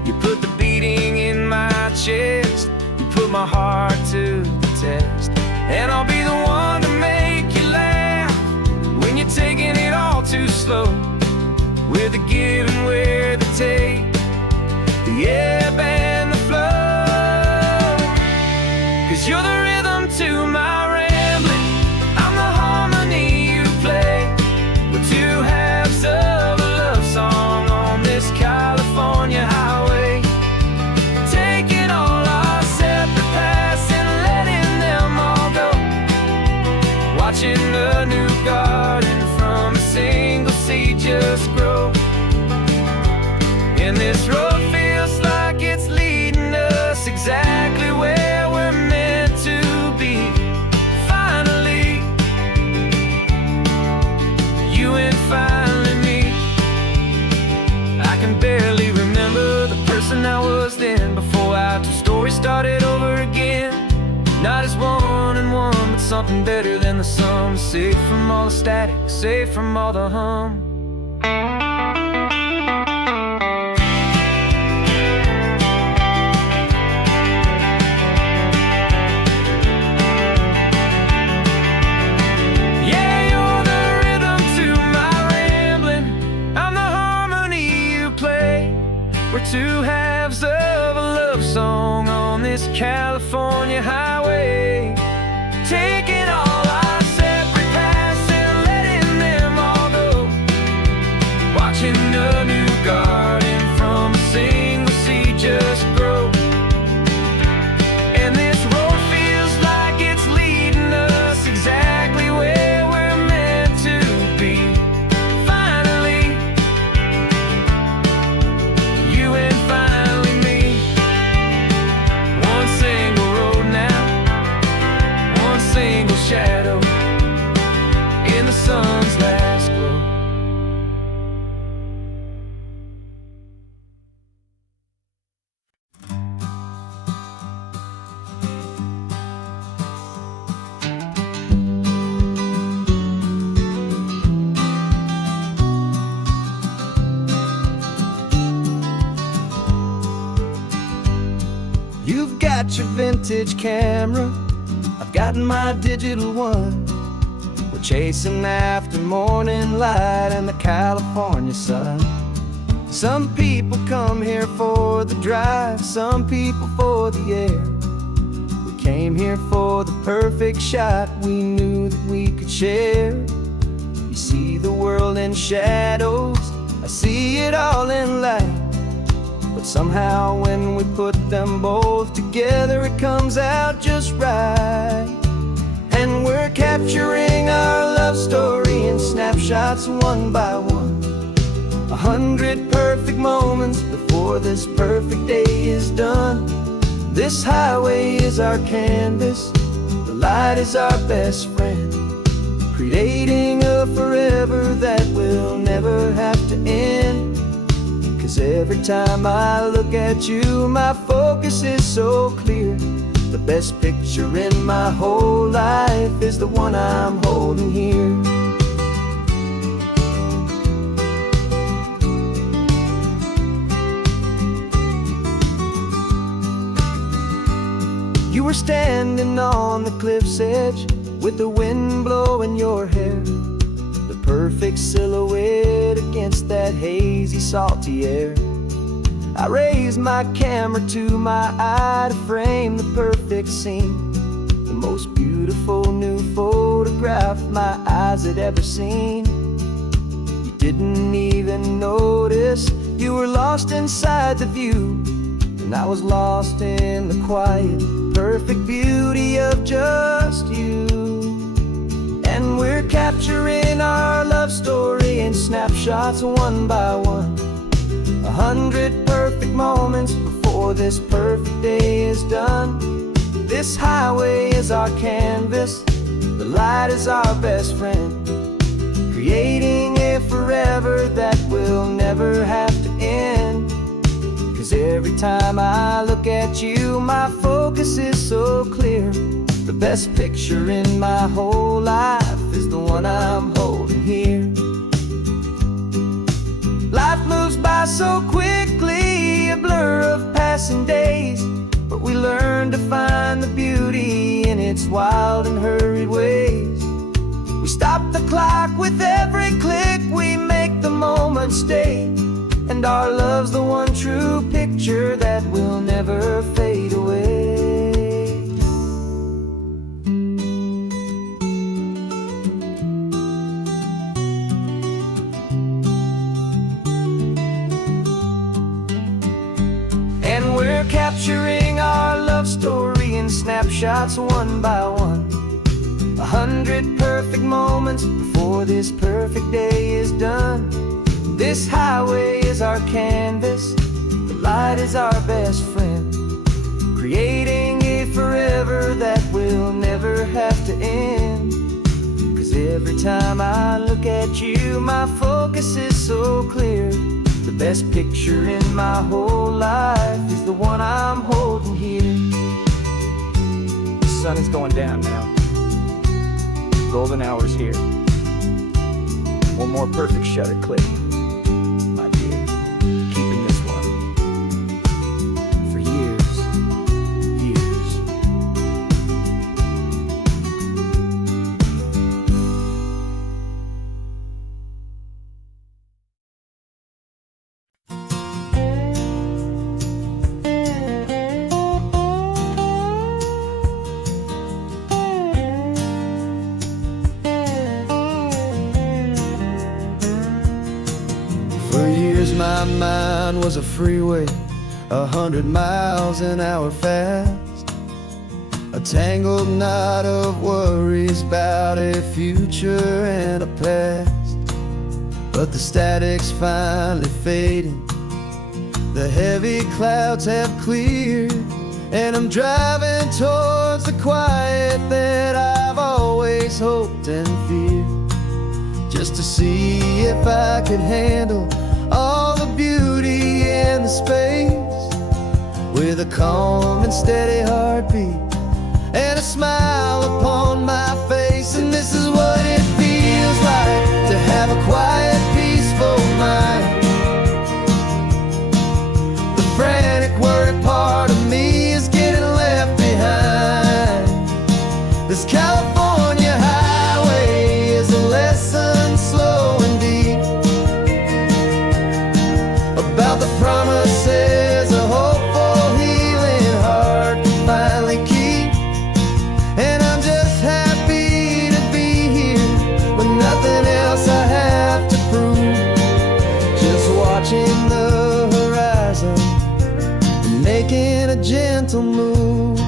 You put the beating in my chest, you put my heart to the test. And I'll be the one to make you laugh when you're taking it all too slow. We're the give and we're the take, the ebb and the flow. 'Cause you're the rhythm to my rambling, I'm the harmony you play. We're two halves of a love song on this California highway, taking all our separate paths and letting them all go, watching a new garden from a single seed just grow. And this road feels like it's leading us exactly where we're meant to be. Finally, you and finally me. I can barely remember the person I was then, before our two stories started over again. Not as one and one, but something better than the sum. Safe from all the static, safe from all the hum. We're two halves of a love song on this California highway, taking all our separate paths and letting them all go, watching a new garden from a single seed just grow. And this road feels like it's leading us exactly where we're meant to be. Finally, you and finally me. One single road now, one single shadow in the sun's last glow. You've got your vintage camera, I've got my digital one. We're chasing after morning light and the California sun. Some people come here for the drive, some people for the air. We came here for the perfect shot we knew that we could share. You see the world in shadows, I see it all in light. But somehow when we put them both together, it comes out just right. And we're capturing our love story in snapshots one by one. 100 perfect moments before this perfect day is done. This highway is our canvas, the light is our best friend, creating a forever that will never have to end. 'Cause every time I look at you, my focus is so clear. The best picture in my whole life is the one I'm holding here. You were standing on the cliff's edge with the wind blowing your hair, the perfect silhouette against that hazy, salty air. I raised my camera to my eye to frame the perfect scene, the most beautiful new photograph my eyes had ever seen. You didn't even notice you were lost inside the view, and I was lost in the quiet, perfect beauty of just you. And we're capturing our love story in snapshots one by one, 100 perfect moments before this perfect day is done. This highway is our canvas, the light is our best friend, creating a forever that will never have to end. 'Cause every time I look at you, my focus is so clear. The best picture in my whole life is the one I'm holding here. Life moves by so quickly, a blur of passing days, but we learn to find the beauty in its wild and hurried ways. We stop the clock with every click, we make the moment stay, and our love's the one true picture that will never fade away. And we're capturing our love story in snapshots one by one, 100 perfect moments before this perfect day is done. This highway is our canvas, the light is our best friend, creating a forever that will never have to end. 'Cause every time I look at you, my focus is so clear. The best picture in my whole life is the one I'm holding here. The sun is going down now. Golden hour's here. One more perfect shutter click, my dear. Keeping this one for years, years. For years my mind was a freeway, 100 miles an hour fast, a tangled knot of worries about a future and a past. But the static's finally fading, the heavy clouds have cleared, and I'm driving towards the quiet that I've always hoped and feared, just to see if I could handle all the beauty and the space, with a calm and steady heartbeat and a smile upon my face. And this is what it feels like to have a quiet, peaceful mind. The frantic, worried part of me is getting left behind. This California highway is a lesson slow and deep about the promises a hopeful, healing heart can finally keep. And I'm just happy to be here with nothing else I have to prove, just watching the horizon and making a gentle move.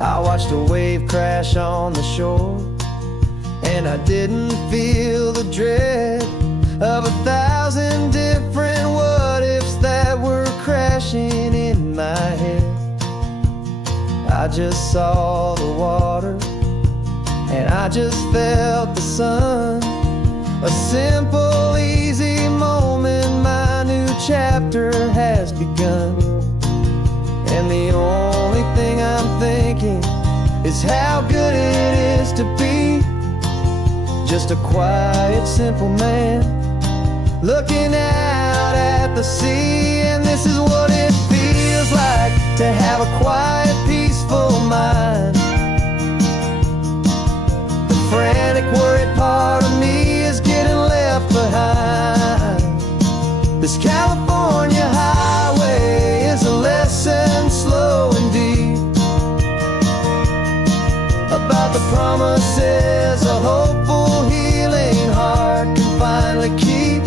I watched a wave crash on the shore, and I didn't feel the dread of 1,000 different what-ifs that were crashing in my head. I just saw the water, and I just felt the sun. A simple, easy moment, my new chapter has begun. And the only thing I'm thinking is how good it is to be just a quiet, simple man looking out at the sea. And this is what it feels feels like to have a quiet, peaceful mind. The frantic, worried part of me is getting left behind. This California highway is a lesson slow and deep about the promises a hopeful, healing heart can finally keep.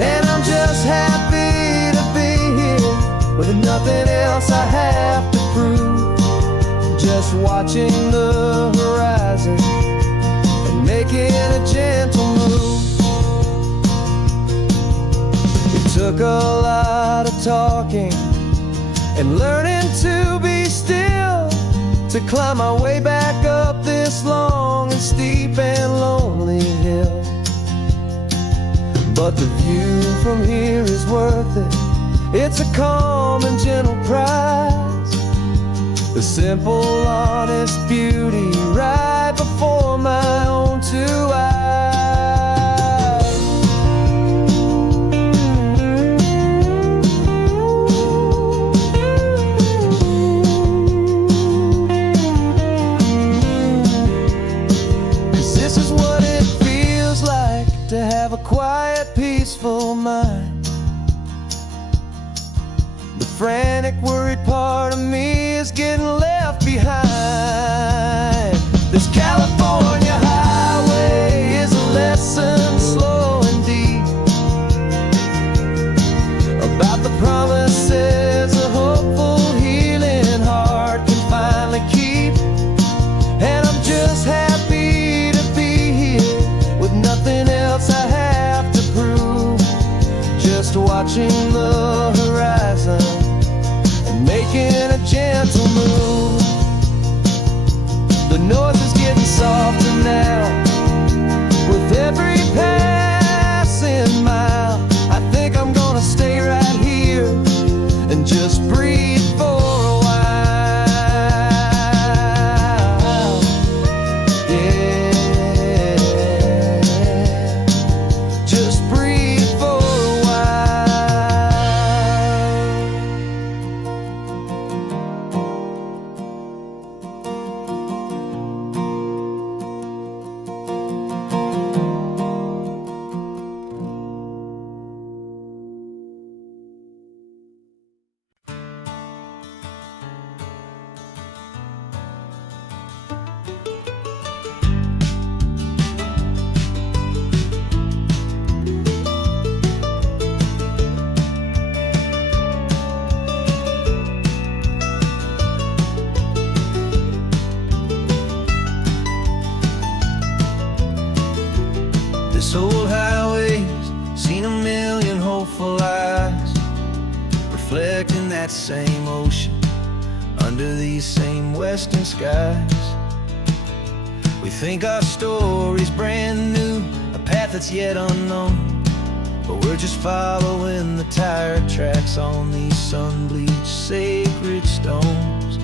And I'm just happy to be here with nothing else I have to prove. Just watching the horizon and making a gentle move. It took a lot of talking and learning to be still to climb my way back up this long and steep and lonely hill. But the view from here is worth it. It's a calm and gentle prize. The simple, honest beauty right before my own two eyes. 'Cause this is what it feels like to have a quiet, peaceful mind. The frantic, worried part of me is getting left behind. This California highway is a lesson slow and deep about the promises a hopeful, healing heart can finally keep. And I'm just happy to be here with nothing else I have to prove. Just watching the horizon and making a gentle move. The noise is getting softer now with every passing mile. I think I'm gonna stay right here and just breathe for a while. Yeah, just breathe for a while. This old highway's seen a million hopeful eyes reflecting that same ocean under these same western skies. We think our story's brand new, a path that's yet unknown, but we're just following the tire tracks on these sun-bleached sacred stones.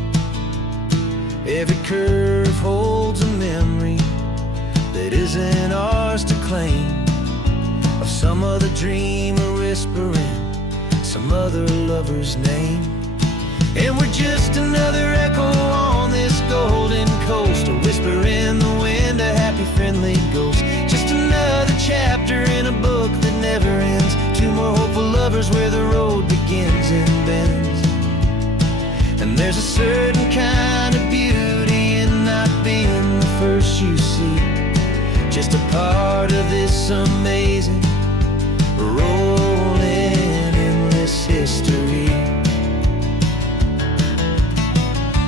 Every curve holds a memory that isn't ours to claim, of some other dreamer whispering some other lover's name. And we're just another echo on this golden coast, a whisper in the wind, a happy friendly ghost. Just another chapter in a book that never ends, two more hopeful lovers where the road begins and bends. And there's a certain kind of beauty in not being the first you see, just a part of this amazing, rolling, endless history.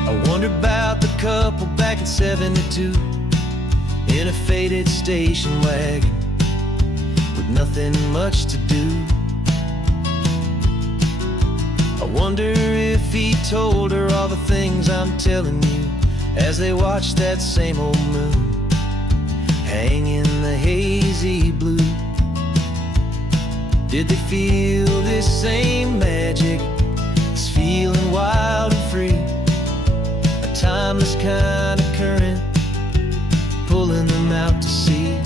I wonder about the couple back in '72 in a faded station wagon with nothing much to do. I wonder if he told her all the things I'm telling you as they watched that same old moon hang in the hazy blue. Did they feel this same magic, this feeling wild and free, a timeless kind of current pulling them out to sea?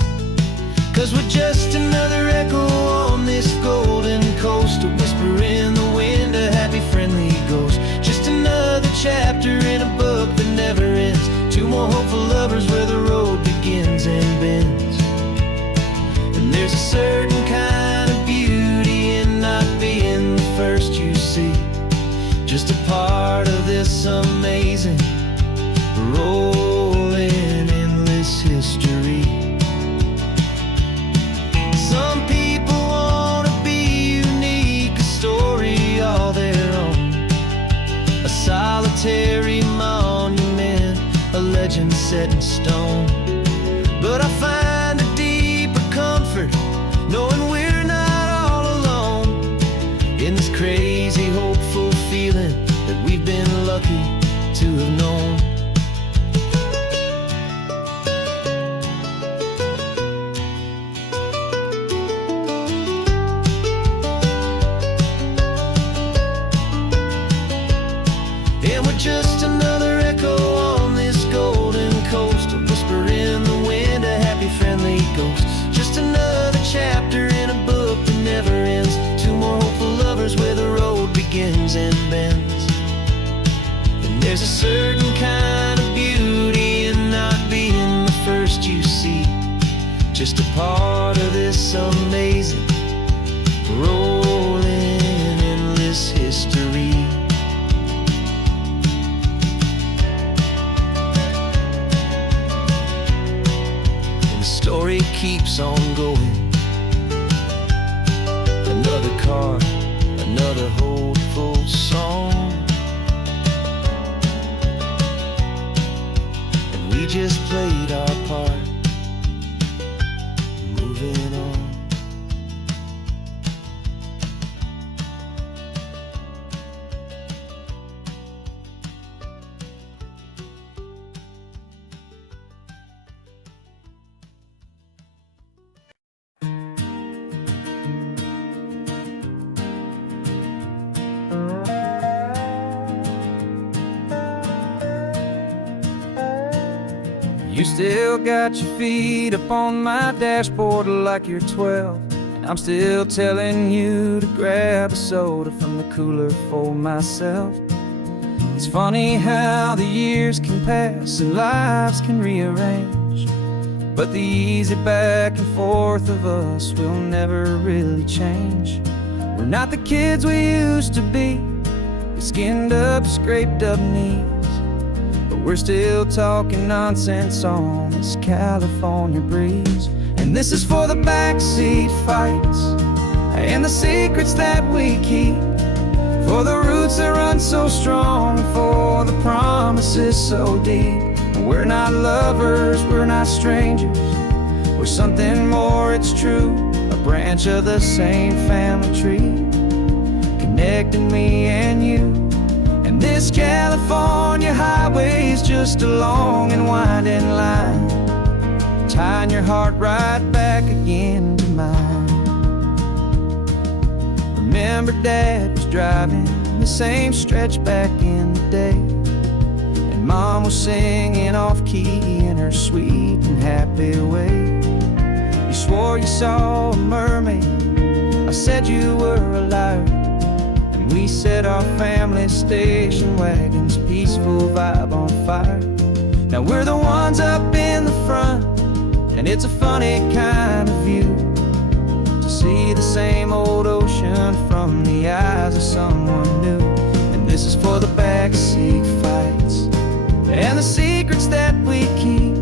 'Cause we're just another echo on this golden coast, a whisper in the wind, a happy friendly ghost. chapter in a book that never ends. Two more hopeful lovers where the road begins and bends. And there's a certain kind of beauty in not being the first you see, just a part of this amazing rolling endless history. Some people want to be unique, a story all their own, a solitary monument, a legend set in stone. But I find a deeper comfort knowing we're not all alone in this crazy hopeful feeling that we've been lucky to have known. And we're just another echo on this golden coast, a whisper in the wind, a happy friendly ghost. Just another chapter in a book that never ends. Two more hopeful lovers where the road begins and bends. And there's a certain kind of beauty in not being the first you see, just a part of this amazing rolling endless history. Story keeps on going. Another card, another hopeful song, and we just played our part, moving on. You still got your feet up on my dashboard like you're 12, and I'm still telling you to grab a soda from the cooler for myself. It's funny how the years can pass and lives can rearrange, but the easy back and forth of us will never really change. We're not the kids we used to be, with skinned up, scraped up knees, but we're still talking nonsense on this California breeze. And this is for the backseat fights and the secrets that we keep, for the roots that run so strong, for the promises so deep. We're not lovers, we're not strangers, we're something more, it's true, a branch of the same family tree, connecting me and you. And this California highway is just a long and winding line, tying your heart right back again to mine. Remember Dad was driving the same stretch back in the day, and Mom was singing off-key in her sweet and happy way. You swore you saw a mermaid, I said you were a liar, and we set our family station wagon's peaceful vibe on fire. Now we're the ones up in the front, and it's a funny kind of view to see the same old ocean from the eyes of someone new. And this is for the backseat fights and the secrets that we keep,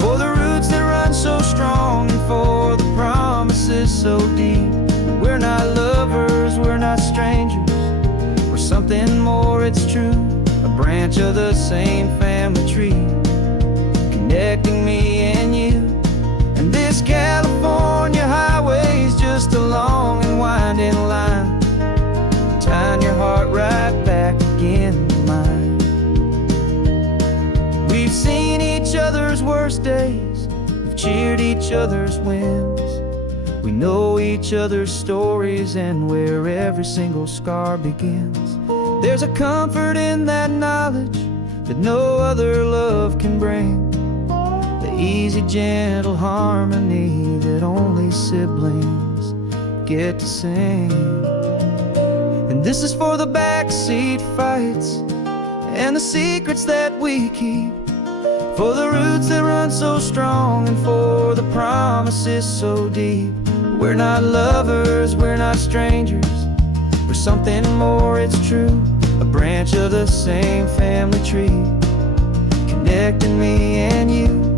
for the roots that run so strong, and for the promises so deep. We're not lovers, we're not strangers, we're something more, it's true, a branch of the same family tree, connecting me and you. And this California highway is just a long and winding line, tying your heart right back again to mine. We've seen each other's worst days, we've cheered each other's wins, we know each other's stories and where every single scar begins. There's a comfort in that knowledge that no other love can bring, the easy, gentle harmony that only siblings get to sing. And this is for the backseat fights and the secrets that we keep, for the roots that run so strong and for the promises so deep. We're not lovers, we're not strangers, we're something more, it's true. A branch of the same family tree, connecting me and you.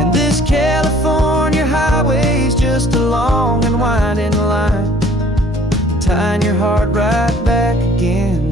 And this California highway's just a long and winding line, tying your heart right back again